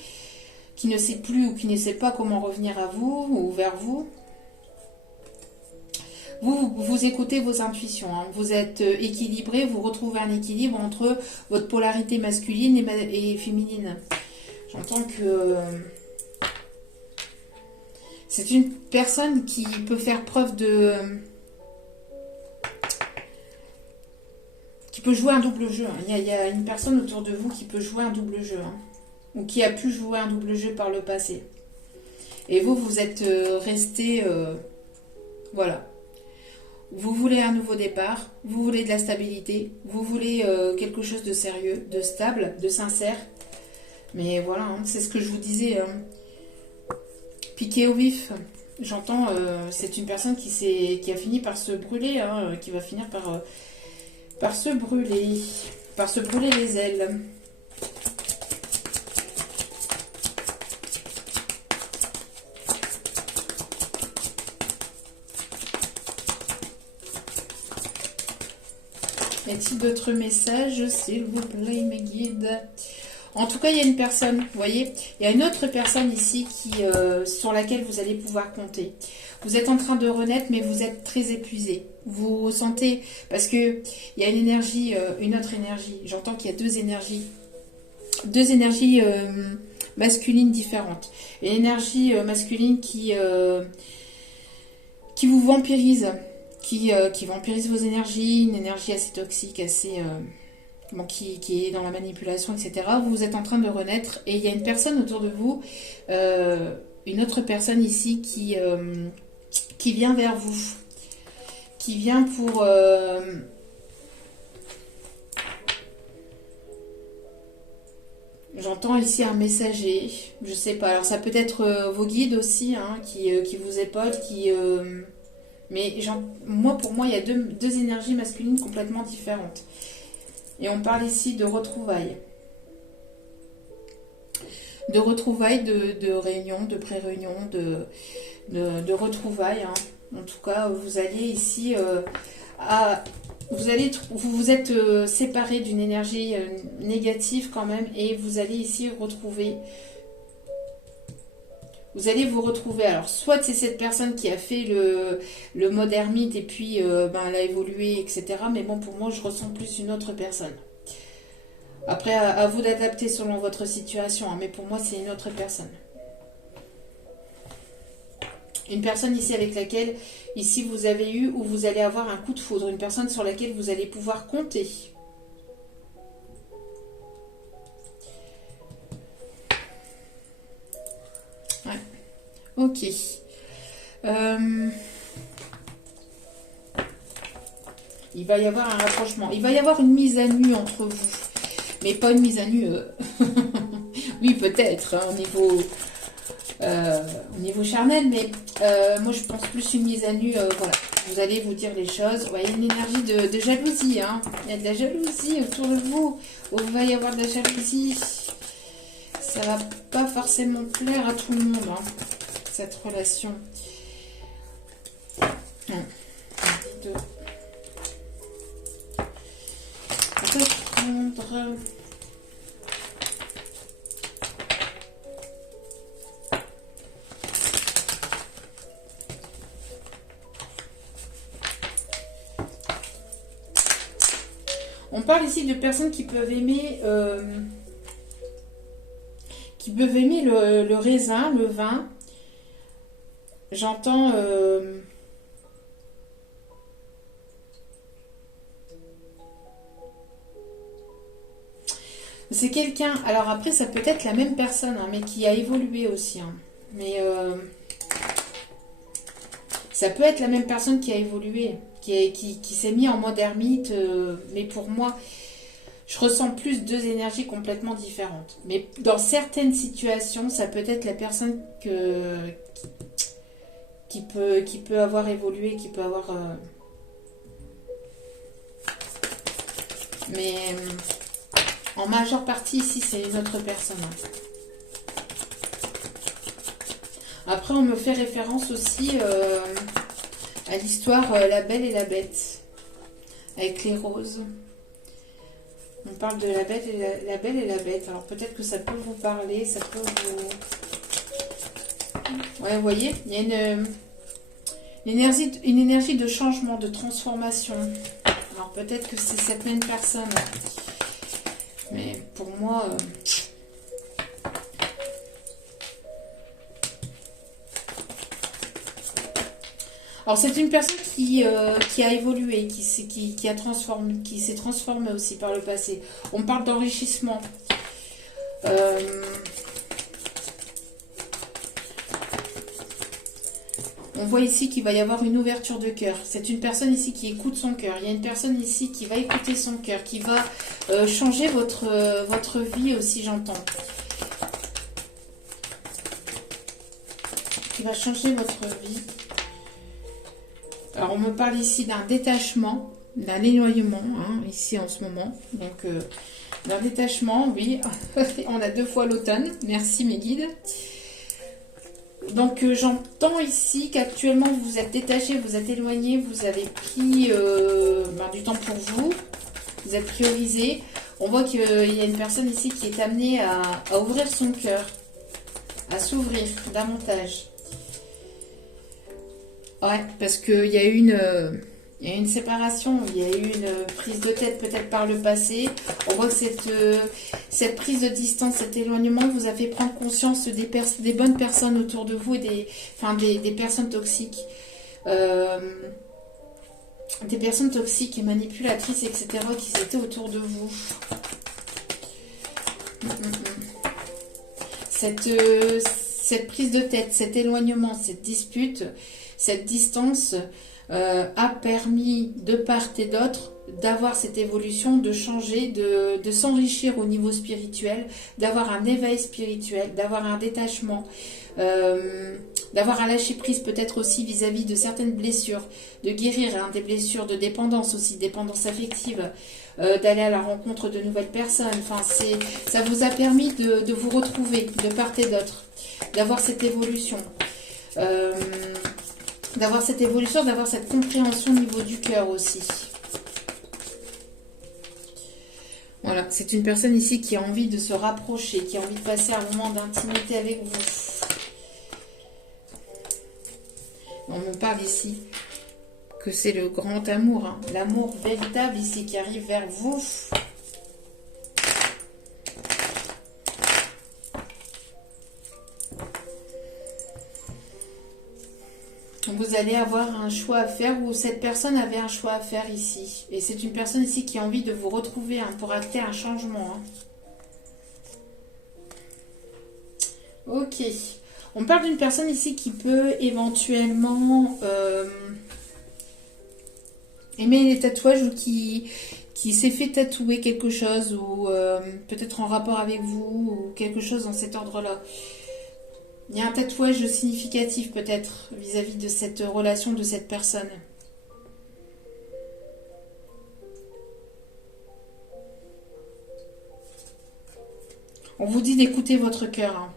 qui ne sait plus ou qui ne sait pas comment revenir à vous ou vers vous. Vous écoutez vos intuitions, hein. Vous êtes équilibré, vous retrouvez un équilibre entre votre polarité masculine et féminine. J'entends que c'est une personne qui peut faire preuve de... qui peut jouer un double jeu. Il y a une personne autour de vous qui peut jouer un double jeu, hein, ou qui a pu jouer un double jeu par le passé. Et vous êtes resté... voilà. Vous voulez un nouveau départ, vous voulez de la stabilité, vous voulez quelque chose de sérieux, de stable, de sincère. Mais voilà, hein, c'est ce que je vous disais. Hein. Piqué au vif. J'entends, c'est une personne qui a fini par se brûler, hein, qui va finir par se brûler, les ailes. Y a-t-il d'autres messages, s'il vous plaît, mes guides? En tout cas, il y a une personne, vous voyez, il y a une autre personne ici sur laquelle vous allez pouvoir compter. Vous êtes en train de renaître, mais vous êtes très épuisé. Vous sentez, parce que il y a une énergie, une autre énergie. J'entends qu'il y a deux énergies masculines différentes. Une énergie masculine qui vous vampirise, qui vampirise vos énergies, une énergie assez toxique, assez... Bon, qui est dans la manipulation, etc. Vous êtes en train de renaître et il y a une personne autour de vous, une autre personne ici qui vient vers vous, qui vient pour... J'entends ici un messager, je sais pas, alors ça peut être vos guides aussi, hein, qui vous épaulent, mais pour moi, il y a deux énergies masculines complètement différentes. Et on parle ici de retrouvailles. De retrouvailles, de réunions, de pré-réunions, de retrouvailles. Hein. En tout cas, vous allez ici... vous vous êtes séparés d'une énergie négative quand même. Et vous allez ici retrouver... Vous allez vous retrouver, alors soit c'est cette personne qui a fait le mode ermite et puis elle a évolué, etc. Mais bon, pour moi, je ressens plus une autre personne. Après, à vous d'adapter selon votre situation, hein, mais pour moi, c'est une autre personne. Une personne ici avec laquelle, ici, vous avez eu ou vous allez avoir un coup de foudre. Une personne sur laquelle vous allez pouvoir compter. Ok. Il va y avoir un rapprochement. Il va y avoir une mise à nu entre vous. Mais pas une mise à nu... oui, peut-être, hein, au niveau charnel. Mais moi, je pense plus une mise à nu. Voilà. Vous allez vous dire les choses. Ouais, il y a une énergie de jalousie. Hein. Il y a de la jalousie autour de vous. Il va y avoir de la jalousie. Ça va pas forcément plaire à tout le monde. Hein. Cette relation. Reprendre. On parle ici de personnes qui peuvent aimer le raisin, le vin. J'entends c'est quelqu'un, alors après ça peut être la même personne, hein, mais qui a évolué aussi. Hein. Mais ça peut être la même personne qui a évolué, qui s'est mis en mode ermite, mais pour moi, je ressens plus deux énergies complètement différentes. Mais dans certaines situations, ça peut être la personne qui peut avoir évolué, qui peut avoir... Mais en majeure partie, ici, c'est une autre personne. Après, on me fait référence aussi à l'histoire La Belle et la Bête, avec les roses. On parle de la Belle et la Bête. Alors, peut-être que ça peut vous parler, ça peut vous... Ouais, vous voyez, il y a une énergie de changement, de transformation. Alors peut-être que c'est cette même personne. Mais pour moi... Alors c'est une personne qui a évolué, qui s'est transformée aussi par le passé. On parle d'enrichissement. On voit ici qu'il va y avoir une ouverture de cœur. C'est une personne ici qui écoute son cœur. Il y a une personne ici qui va écouter son cœur, qui va changer votre vie aussi, j'entends. qui va changer votre vie. Alors, on me parle ici d'un détachement, d'un éloignement, hein, ici en ce moment. Donc, d'un détachement, oui. On a 2 fois l'automne. Merci mes guides. Donc, j'entends ici qu'actuellement, vous vous êtes détaché, vous êtes éloigné, vous avez pris du temps pour vous. Vous êtes priorisé. On voit qu'il y a une personne ici qui est amenée à ouvrir son cœur, à s'ouvrir davantage. Ouais, parce qu'il y a eu une séparation, il y a eu une prise de tête peut-être par le passé. On voit que cette prise de distance, cet éloignement vous a fait prendre conscience des bonnes personnes autour de vous et des personnes toxiques. Des personnes toxiques et manipulatrices, etc., qui étaient autour de vous. Cette prise de tête, cet éloignement, cette dispute, cette distance a permis de part et d'autre d'avoir cette évolution, de changer, de s'enrichir au niveau spirituel, d'avoir un éveil spirituel, d'avoir un détachement, d'avoir un lâcher-prise peut-être aussi vis-à-vis de certaines blessures, de guérir des blessures de dépendance aussi, dépendance affective, d'aller à la rencontre de nouvelles personnes. Enfin, ça vous a permis de vous retrouver de part et d'autre, d'avoir cette évolution. D'avoir cette compréhension au niveau du cœur aussi. Voilà, c'est une personne ici qui a envie de se rapprocher, qui a envie de passer un moment d'intimité avec vous. On me parle ici que c'est le grand amour, hein, l'amour véritable ici qui arrive vers vous. Vous allez avoir un choix à faire ou cette personne avait un choix à faire ici. Et c'est une personne ici qui a envie de vous retrouver pour acter un changement. Ok. On parle d'une personne ici qui peut éventuellement aimer les tatouages ou qui s'est fait tatouer quelque chose ou peut-être en rapport avec vous ou quelque chose dans cet ordre-là. Il y a un tatouage significatif peut-être vis-à-vis de cette relation de cette personne. On vous dit d'écouter votre cœur. Hein.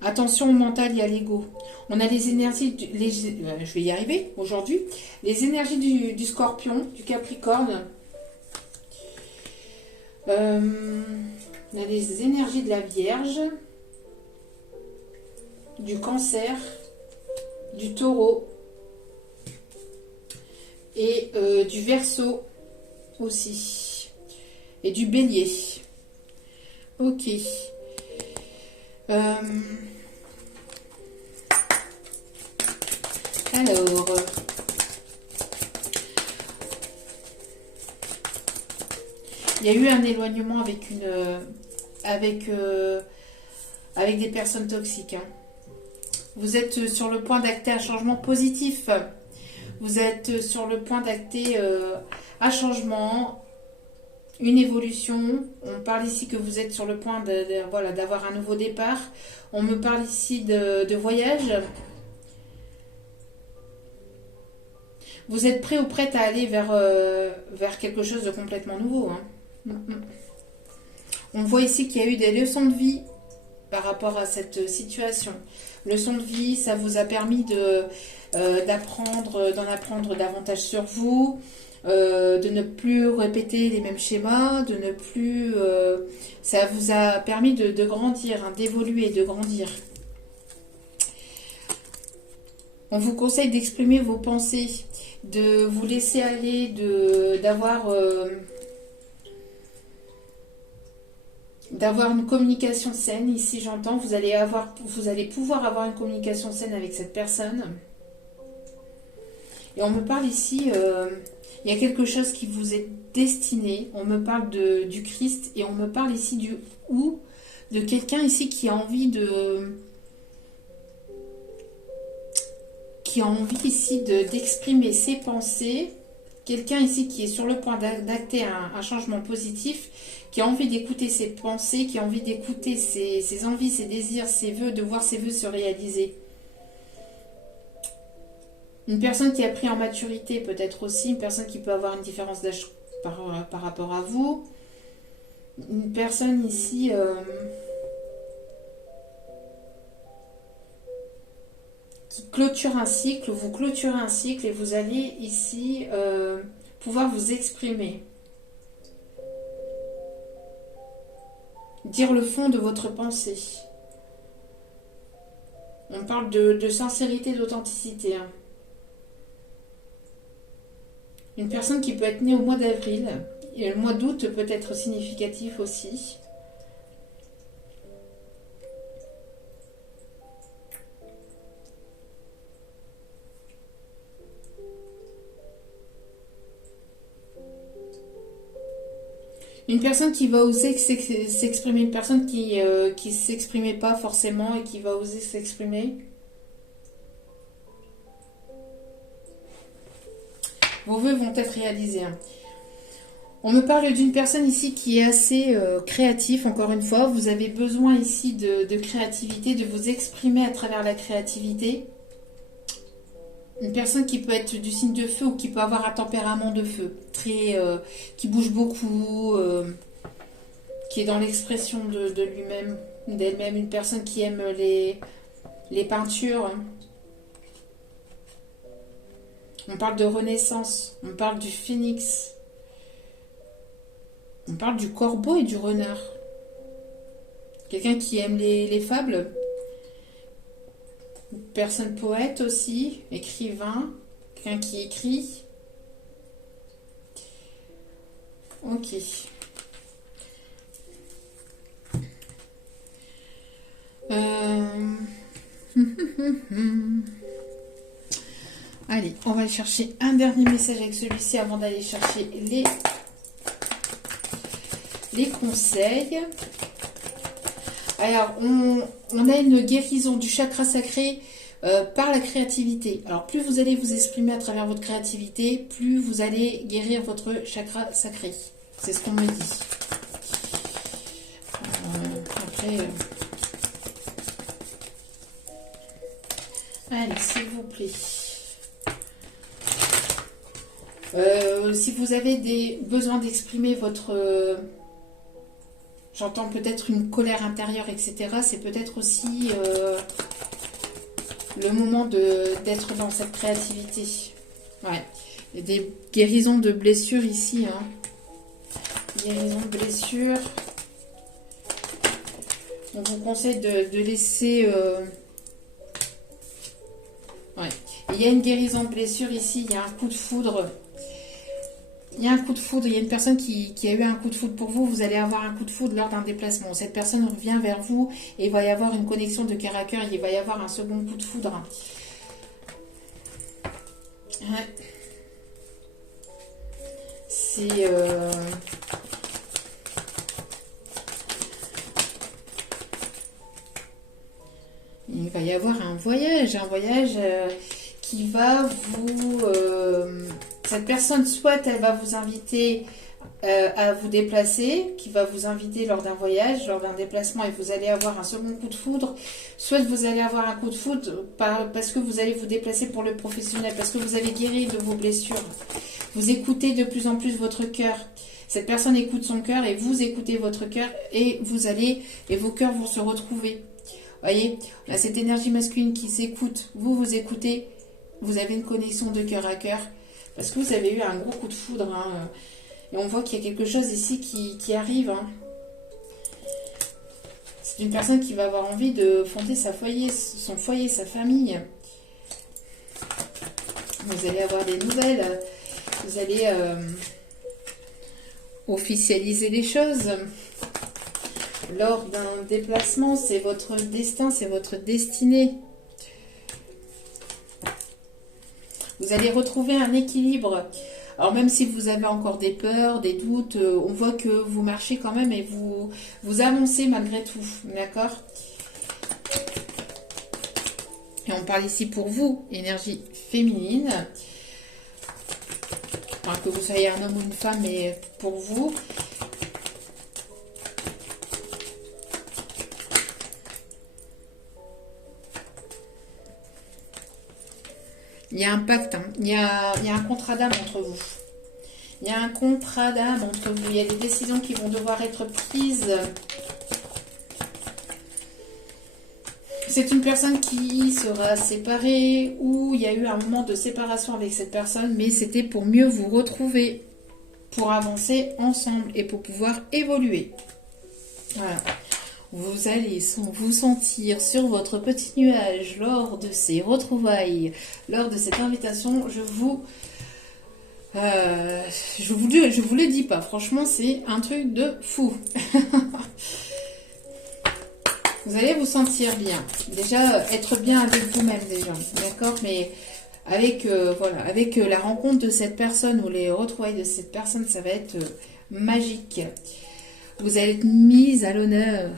Attention au mental et à l'ego. On a les énergies, je vais y arriver aujourd'hui, les énergies du scorpion, du capricorne. On a les énergies de la vierge, du cancer, du taureau et du verseau aussi et du bélier. Ok. Alors, il y a eu un éloignement avec des personnes toxiques. Hein. Vous êtes sur le point d'acter un changement positif. Vous êtes sur le point d'acter un changement, une évolution. On parle ici que vous êtes sur le point d'avoir un nouveau départ. On me parle ici de voyage. Vous êtes prêt ou prête à aller vers quelque chose de complètement nouveau. Hein. On voit ici qu'il y a eu des leçons de vie par rapport à cette situation. Leçon de vie, ça vous a permis d'en apprendre davantage sur vous, de ne plus répéter les mêmes schémas, de ne plus... ça vous a permis de grandir, hein, d'évoluer, de grandir. On vous conseille d'exprimer vos pensées, de vous laisser aller, d'avoir une communication saine. Ici, j'entends, vous allez pouvoir avoir une communication saine avec cette personne. Et on me parle ici, il y a quelque chose qui vous est destiné. On me parle du Christ et on me parle ici de quelqu'un ici qui a envie ici d'exprimer ses pensées. Quelqu'un ici qui est sur le point d'acter un changement positif, qui a envie d'écouter ses pensées, qui a envie d'écouter ses envies, ses désirs, ses vœux, de voir ses vœux se réaliser. Une personne qui a pris en maturité, peut-être aussi. Une personne qui peut avoir une différence d'âge par rapport à vous. Une personne ici qui clôture un cycle, vous clôturez un cycle et vous allez ici pouvoir vous exprimer. Dire le fond de votre pensée. On parle de sincérité, d'authenticité. Hein. Une personne qui peut être née au mois d'avril, et le mois d'août peut être significatif aussi. Une personne qui va oser s'exprimer, une personne qui ne s'exprimait pas forcément et qui va oser s'exprimer. Vos vœux vont être réalisés. Hein. On me parle d'une personne ici qui est assez créative, encore une fois. Vous avez besoin ici de créativité, de vous exprimer à travers la créativité. Une personne qui peut être du signe de feu ou qui peut avoir un tempérament de feu, qui bouge beaucoup, qui est dans l'expression de lui-même, d'elle-même. Une personne qui aime les peintures. On parle de renaissance, on parle du phénix. On parle du corbeau et du renard. Quelqu'un qui aime les fables. Une personne poète aussi, écrivain. Quelqu'un qui écrit. Ok. Allez, on va aller chercher un dernier message avec celui-ci avant d'aller chercher les conseils. Alors, on a une guérison du chakra sacré par la créativité. Alors, plus vous allez vous exprimer à travers votre créativité, plus vous allez guérir votre chakra sacré. C'est ce qu'on me dit. Après... Allez, s'il vous plaît. Si vous avez des besoins d'exprimer votre... j'entends peut-être une colère intérieure, etc. C'est peut-être aussi le moment d'être dans cette créativité. Ouais. Il y a des guérisons de blessures ici. Hein. Guérison de blessures. On vous conseille de laisser... Ouais. Il y a une guérison de blessure ici. Il y a un coup de foudre. Il y a un coup de foudre, il y a une personne qui a eu un coup de foudre pour vous, vous allez avoir un coup de foudre lors d'un déplacement. Cette personne revient vers vous et il va y avoir une connexion de cœur à cœur, il va y avoir un second coup de foudre. Ouais. C'est... Il va y avoir un voyage qui va vous... cette personne, soit elle va vous inviter à vous déplacer, qui va vous inviter lors d'un voyage, lors d'un déplacement, et vous allez avoir un second coup de foudre, soit vous allez avoir un coup de foudre parce que vous allez vous déplacer pour le professionnel, parce que vous avez guéri de vos blessures. Vous écoutez de plus en plus votre cœur. Cette personne écoute son cœur et vous écoutez votre cœur et vos cœurs vont se retrouver. Voyez, on a cette énergie masculine qui s'écoute, vous écoutez, vous avez une connexion de cœur à cœur, parce que vous avez eu un gros coup de foudre, hein, et on voit qu'il y a quelque chose ici qui arrive. Hein. C'est une personne qui va avoir envie de fonder son foyer, sa famille. Vous allez avoir des nouvelles, vous allez officialiser les choses. Lors d'un déplacement, c'est votre destin, c'est votre destinée. Vous allez retrouver un équilibre. Alors même si vous avez encore des peurs, des doutes, on voit que vous marchez quand même et vous avancez malgré tout. D'accord ? Et on parle ici pour vous, énergie féminine. Enfin, que vous soyez un homme ou une femme, mais pour vous. Il y a un pacte, hein. Il y a un contrat d'âme entre vous. Il y a un contrat d'âme entre vous. Il y a des décisions qui vont devoir être prises. C'est une personne qui sera séparée ou il y a eu un moment de séparation avec cette personne, mais c'était pour mieux vous retrouver, pour avancer ensemble et pour pouvoir évoluer. Voilà. Vous allez vous sentir sur votre petit nuage lors de ces retrouvailles, lors de cette invitation. Je vous le dis pas. Franchement, c'est un truc de fou. Vous allez vous sentir bien. Déjà, être bien avec vous-même déjà. D'accord? Mais avec, voilà, avec la rencontre de cette personne ou les retrouvailles de cette personne, ça va être magique. Vous allez être mise à l'honneur.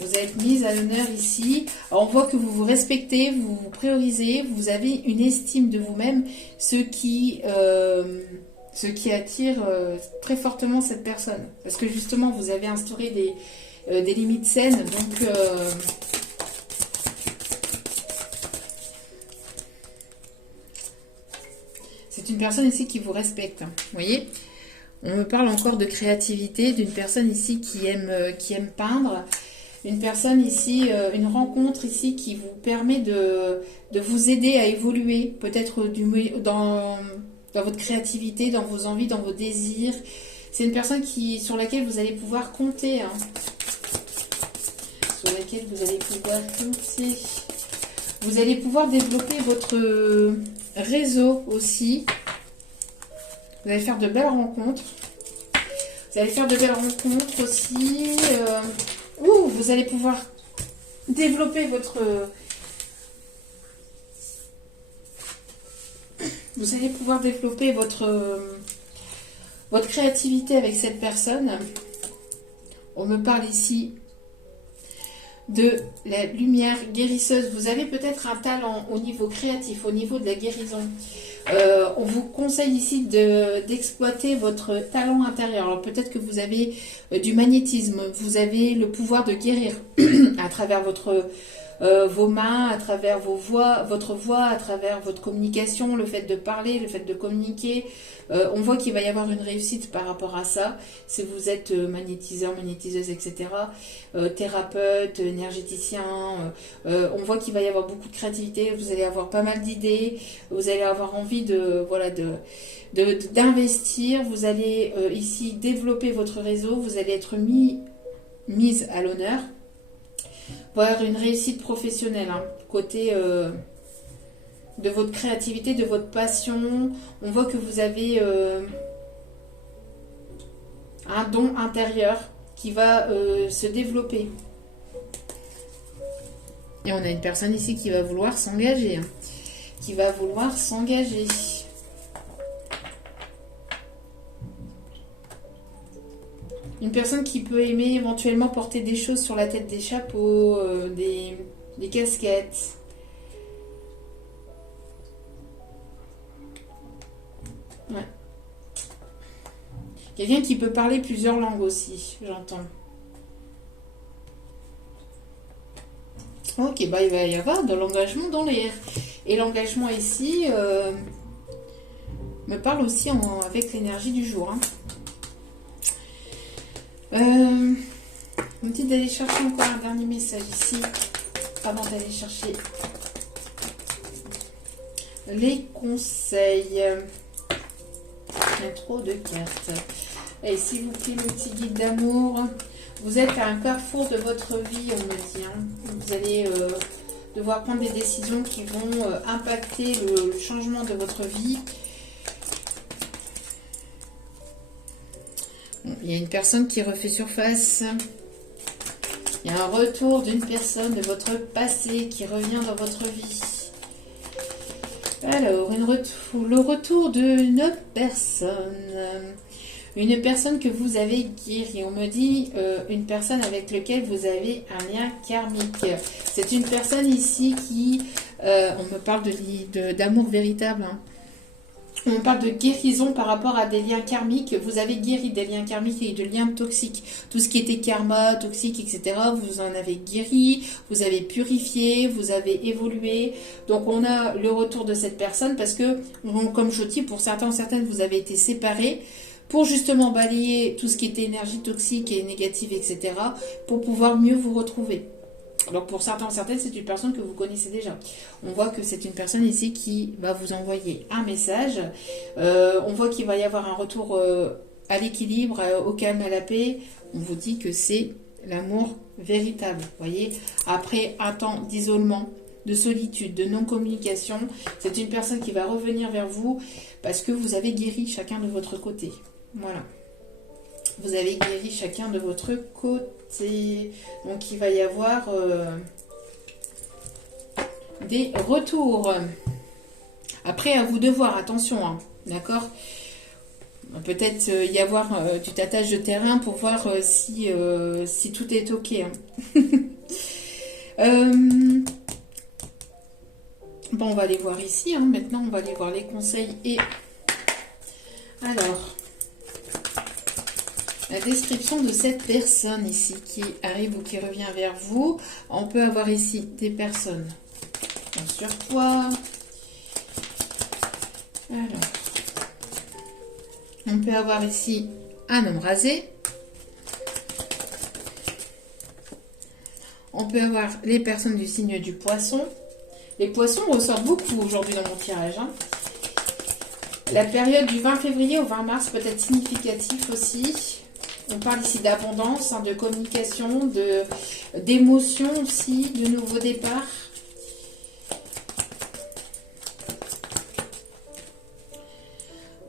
Vous êtes mise à l'honneur ici. Alors, on voit que vous vous respectez, vous vous priorisez, vous avez une estime de vous-même, ce qui attire très fortement cette personne. Parce que justement, vous avez instauré des limites saines. Donc, c'est une personne ici qui vous respecte. Vous voyez? On me parle encore de créativité, d'une personne ici qui aime peindre. Une personne ici, une rencontre ici qui vous permet de vous aider à évoluer, peut-être dans votre créativité, dans vos envies, dans vos désirs. C'est une personne sur laquelle vous allez pouvoir compter. Hein. Sur laquelle vous allez pouvoir compter. Vous allez pouvoir développer votre réseau aussi. Vous allez faire de belles rencontres. Vous allez faire de belles rencontres aussi. Vous allez pouvoir développer votre... Vous allez pouvoir développer votre créativité avec cette personne. On me parle ici de la lumière guérisseuse. Vous avez peut-être un talent au niveau créatif, au niveau de la guérison. On vous conseille ici d'exploiter votre talent intérieur. Alors peut-être que vous avez du magnétisme, vous avez le pouvoir de guérir à travers vos mains, à travers votre voix, à travers votre communication, le fait de parler, le fait de communiquer. On voit qu'il va y avoir une réussite par rapport à ça. Si vous êtes magnétiseur, magnétiseuse, etc., thérapeute, énergéticien, on voit qu'il va y avoir beaucoup de créativité. Vous allez avoir pas mal d'idées. Vous allez avoir envie d'investir. Vous allez ici développer votre réseau. Vous allez être mise à l'honneur. Pour avoir une réussite professionnelle, hein, côté de votre créativité, de votre passion. On voit que vous avez un don intérieur qui va se développer. Et on a une personne ici qui va vouloir s'engager. Hein, qui va vouloir s'engager. Une personne qui peut aimer éventuellement porter des choses sur la tête, des chapeaux, des casquettes. Ouais. Quelqu'un qui peut parler plusieurs langues aussi, j'entends. Ok, bah il va y avoir de l'engagement dans l'air. Et l'engagement ici me parle aussi avec l'énergie du jour. Hein. On me dit d'aller chercher encore un dernier message ici avant d'aller chercher les conseils. Il y a trop de cartes. Et s'il vous plaît, le petit guide d'amour, vous êtes à un carrefour de votre vie, on me dit. Hein. Vous allez devoir prendre des décisions qui vont impacter le changement de votre vie. Il y a une personne qui refait surface. Il y a un retour d'une personne de votre passé qui revient dans votre vie. Alors, le retour d'une autre personne. Une personne que vous avez guérie. On me dit une personne avec laquelle vous avez un lien karmique. C'est une personne ici qui... on me parle d'amour véritable. Hein. On parle de guérison par rapport à des liens karmiques. Vous avez guéri des liens karmiques et de liens toxiques. Tout ce qui était karma, toxique, etc. Vous en avez guéri, vous avez purifié, vous avez évolué. Donc on a le retour de cette personne parce que, comme je dis, pour certains ou certaines, vous avez été séparés pour justement balayer tout ce qui était énergie toxique et négative, etc. pour pouvoir mieux vous retrouver. Donc pour certains ou certaines, c'est une personne que vous connaissez déjà. On voit que c'est une personne ici qui va vous envoyer un message. On voit qu'il va y avoir un retour à l'équilibre, au calme, à la paix. On vous dit que c'est l'amour véritable. Vous voyez, après un temps d'isolement, de solitude, de non-communication, c'est une personne qui va revenir vers vous parce que vous avez guéri chacun de votre côté. Voilà. Vous avez guéri chacun de votre côté. Donc, il va y avoir des retours. Après, à vous de voir. Attention, hein, d'accord? Peut-être y avoir du tâtage de terrain pour voir si tout est OK. Hein. Bon, on va aller voir ici. Hein. Maintenant, on va aller voir les conseils. Et alors... la description de cette personne ici qui arrive ou qui revient vers vous. On peut avoir ici des personnes en surpoids. Alors, on peut avoir ici un homme rasé. On peut avoir les personnes du signe du poisson. Les poissons ressortent beaucoup aujourd'hui dans mon tirage. Hein. La période du 20 février au 20 mars peut être significative aussi. On parle ici d'abondance, hein, de communication, d'émotion aussi, de nouveaux départs.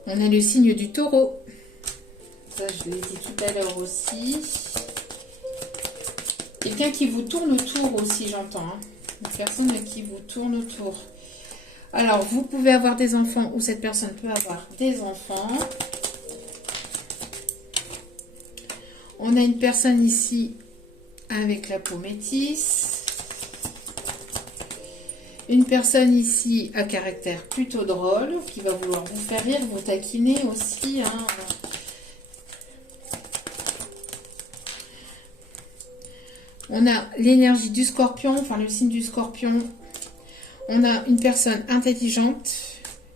On a le signe du taureau. Ça, je l'ai dit tout à l'heure aussi. Quelqu'un qui vous tourne autour aussi, j'entends. Hein. Une personne qui vous tourne autour. Alors, vous pouvez avoir des enfants ou cette personne peut avoir des enfants. On a une personne ici avec la peau métisse. Une personne ici à caractère plutôt drôle qui va vouloir vous faire rire, vous taquiner aussi. Hein. On a l'énergie du scorpion, enfin le signe du scorpion. On a une personne intelligente,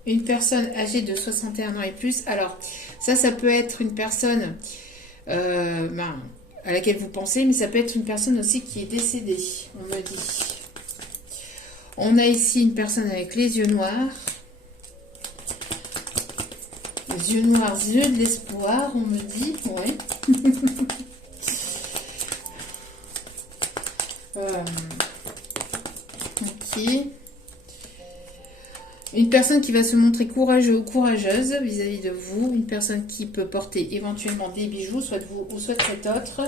une personne âgée de 61 ans et plus. Alors, ça peut être une personne... à laquelle vous pensez, mais ça peut être une personne aussi qui est décédée, on me dit. On a ici une personne avec les yeux noirs. Les yeux noirs, yeux de l'espoir, on me dit, ouais. Ok. Une personne qui va se montrer courageux ou courageuse vis-à-vis de vous. Une personne qui peut porter éventuellement des bijoux, soit de vous ou soit de cet autre.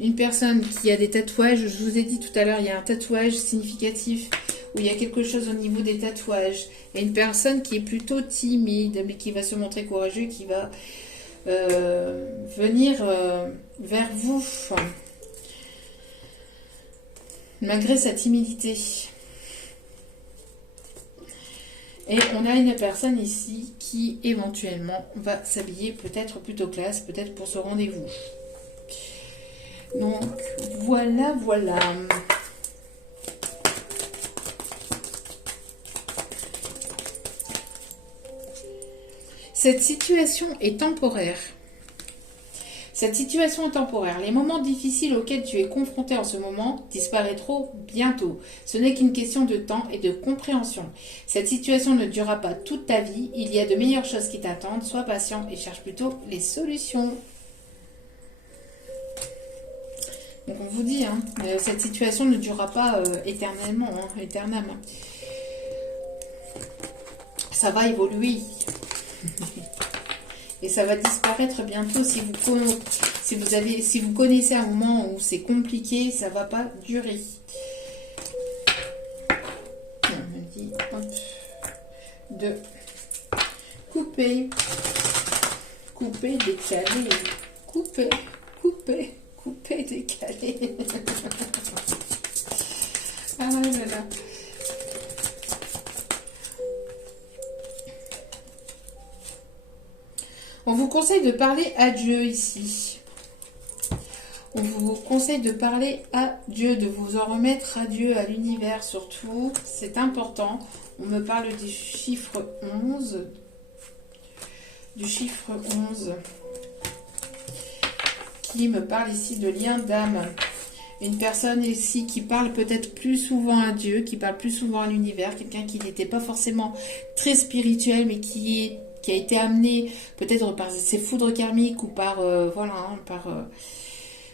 Une personne qui a des tatouages. Je vous ai dit tout à l'heure, il y a un tatouage significatif où il y a quelque chose au niveau des tatouages. Et une personne qui est plutôt timide, mais qui va se montrer courageux, qui va venir vers vous. Malgré sa timidité. Et on a une personne ici qui éventuellement va s'habiller peut-être plutôt classe, peut-être pour ce rendez-vous. Donc voilà, voilà. Cette situation est temporaire. Cette situation est temporaire. Les moments difficiles auxquels tu es confronté en ce moment disparaîtront bientôt. Ce n'est qu'une question de temps et de compréhension. Cette situation ne durera pas toute ta vie. Il y a de meilleures choses qui t'attendent. Sois patient et cherche plutôt les solutions. Donc on vous dit, hein, cette situation ne durera pas éternellement, hein, éternellement. Ça va évoluer. Et ça va disparaître bientôt si vous connaissez un moment où c'est compliqué, ça va pas durer. On me dit, hop, de couper, décaler, couper, décaler. Ah là là. On vous conseille de parler à Dieu ici. On vous conseille de parler à Dieu, de vous en remettre à Dieu, à l'univers surtout. C'est important. On me parle du chiffre 11. Du chiffre 11. Qui me parle ici de lien d'âme. Une personne ici qui parle peut-être plus souvent à Dieu, qui parle plus souvent à l'univers. Quelqu'un qui n'était pas forcément très spirituel, mais qui a été amené peut-être par ses foudres karmiques ou par, voilà, hein,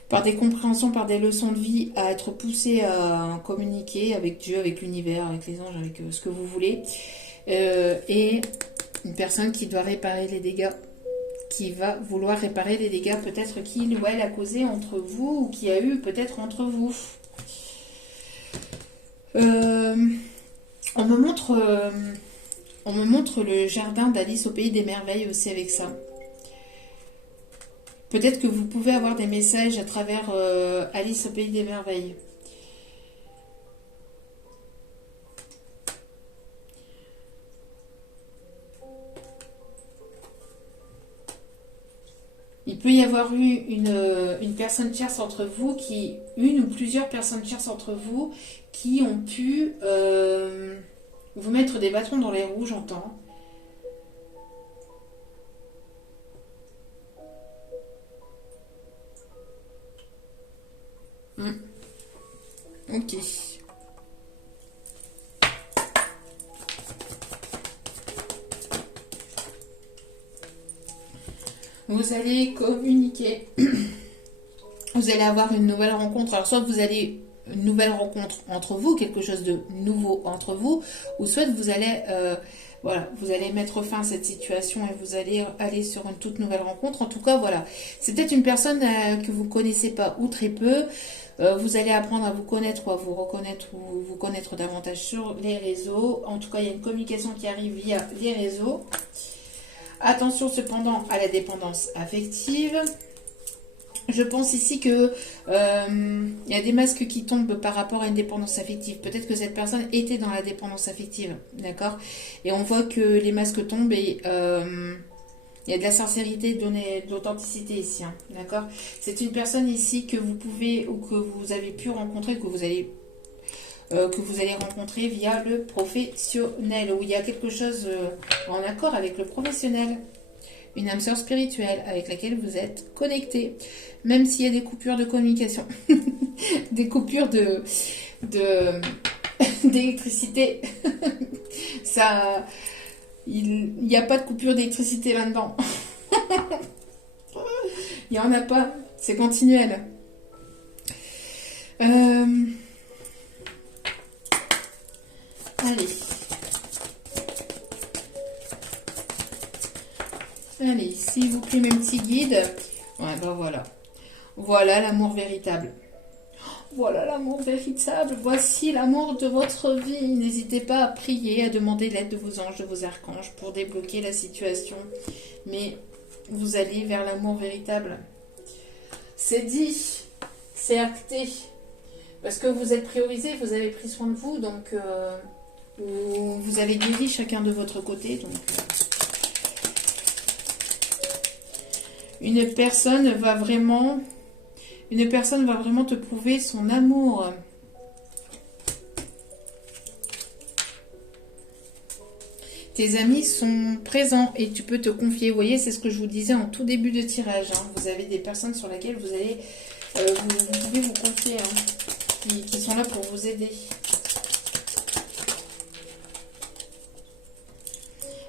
par des compréhensions, par des leçons de vie, à être poussé à communiquer avec Dieu, avec l'univers, avec les anges, avec ce que vous voulez. Et une personne qui doit réparer les dégâts, qui va vouloir réparer les dégâts peut-être qu'il ou elle a causé entre vous, ou qui a eu peut-être entre vous. On me montre le jardin d'Alice au Pays des Merveilles aussi avec ça. Peut-être que vous pouvez avoir des messages à travers Alice au Pays des Merveilles. Il peut y avoir eu une personne tierce entre vous, une ou plusieurs personnes tierces entre vous qui ont pu vous mettre des bâtons dans les roues, j'entends. Ok. Vous allez communiquer. Vous allez avoir une nouvelle rencontre. Alors, soit vous allez une nouvelle rencontre entre vous, quelque chose de nouveau entre vous, ou soit vous allez, voilà, vous allez mettre fin à cette situation et vous allez aller sur une toute nouvelle rencontre. En tout cas, voilà. C'est peut-être une personne que vous connaissez pas ou très peu. Vous allez apprendre à vous connaître ou à vous reconnaître ou vous connaître davantage sur les réseaux. En tout cas, il y a une communication qui arrive via les réseaux. Attention cependant à la dépendance affective. Je pense ici que il y a des masques qui tombent par rapport à une dépendance affective. Peut-être que cette personne était dans la dépendance affective, d'accord? Et on voit que les masques tombent et il y a de la sincérité, d'authenticité ici, hein, d'accord? C'est une personne ici que vous pouvez ou que vous avez pu rencontrer, que vous allez rencontrer via le professionnel, où il y a quelque chose en accord avec le professionnel. Une âme sœur spirituelle avec laquelle vous êtes connecté. Même s'il y a des coupures de communication, des coupures d'électricité, ça, il n'y a pas de coupure d'électricité là-dedans. Il n'y en a pas, c'est continuel. Allez. Allez, s'il vous plaît, mes petits guides. Ouais, ben voilà. Voilà l'amour véritable. Voilà l'amour véritable. Voici l'amour de votre vie. N'hésitez pas à prier, à demander l'aide de vos anges, de vos archanges pour débloquer la situation. Mais vous allez vers l'amour véritable. C'est dit. C'est acté. Parce que vous êtes priorisé, vous avez pris soin de vous. Donc, vous avez guéri chacun de votre côté. Donc... Une personne va vraiment te prouver son amour. Tes amis sont présents et tu peux te confier. Vous voyez, c'est ce que je vous disais en tout début de tirage. Hein. Vous avez des personnes sur lesquelles vous allez, vous pouvez vous confier, hein, qui sont là pour vous aider.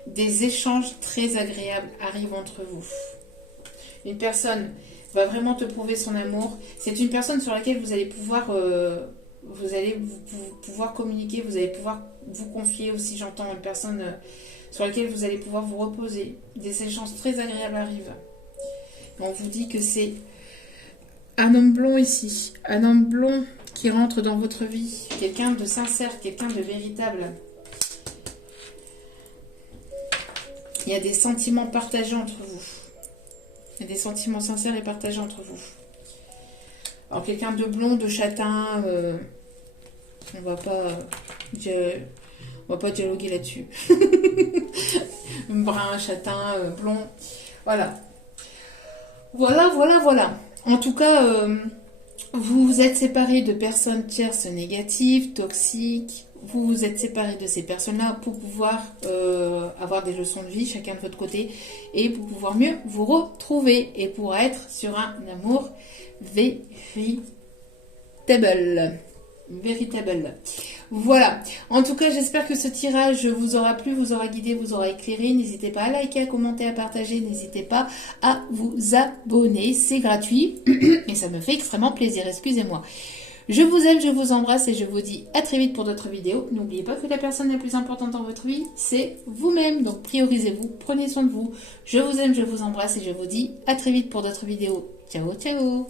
Des échanges très agréables arrivent entre vous. Une personne va vraiment te prouver son amour. C'est une personne sur laquelle vous allez pouvoir, pouvoir communiquer, vous allez pouvoir vous confier aussi, j'entends, une personne sur laquelle vous allez pouvoir vous reposer. Des échanges très agréables arrivent. On vous dit que c'est un homme blond ici, un homme blond qui rentre dans votre vie, quelqu'un de sincère, quelqu'un de véritable. Il y a des sentiments partagés entre vous. Il y a des sentiments sincères et partagés entre vous. Alors, quelqu'un de blond, de châtain, on va pas dialoguer là-dessus. Brun, châtain, blond. Voilà. Voilà, voilà, voilà. En tout cas, vous vous êtes séparés de personnes tierces négatives, toxiques. Vous vous êtes séparés de ces personnes-là pour pouvoir avoir des leçons de vie, chacun de votre côté, et pour pouvoir mieux vous retrouver et pour être sur un amour véritable. Véritable. Voilà. En tout cas, j'espère que ce tirage vous aura plu, vous aura guidé, vous aura éclairé. N'hésitez pas à liker, à commenter, à partager. N'hésitez pas à vous abonner. C'est gratuit et ça me fait extrêmement plaisir. Excusez-moi. Je vous aime, je vous embrasse et je vous dis à très vite pour d'autres vidéos. N'oubliez pas que la personne la plus importante dans votre vie, c'est vous-même. Donc priorisez-vous, prenez soin de vous. Je vous aime, je vous embrasse et je vous dis à très vite pour d'autres vidéos. Ciao, ciao!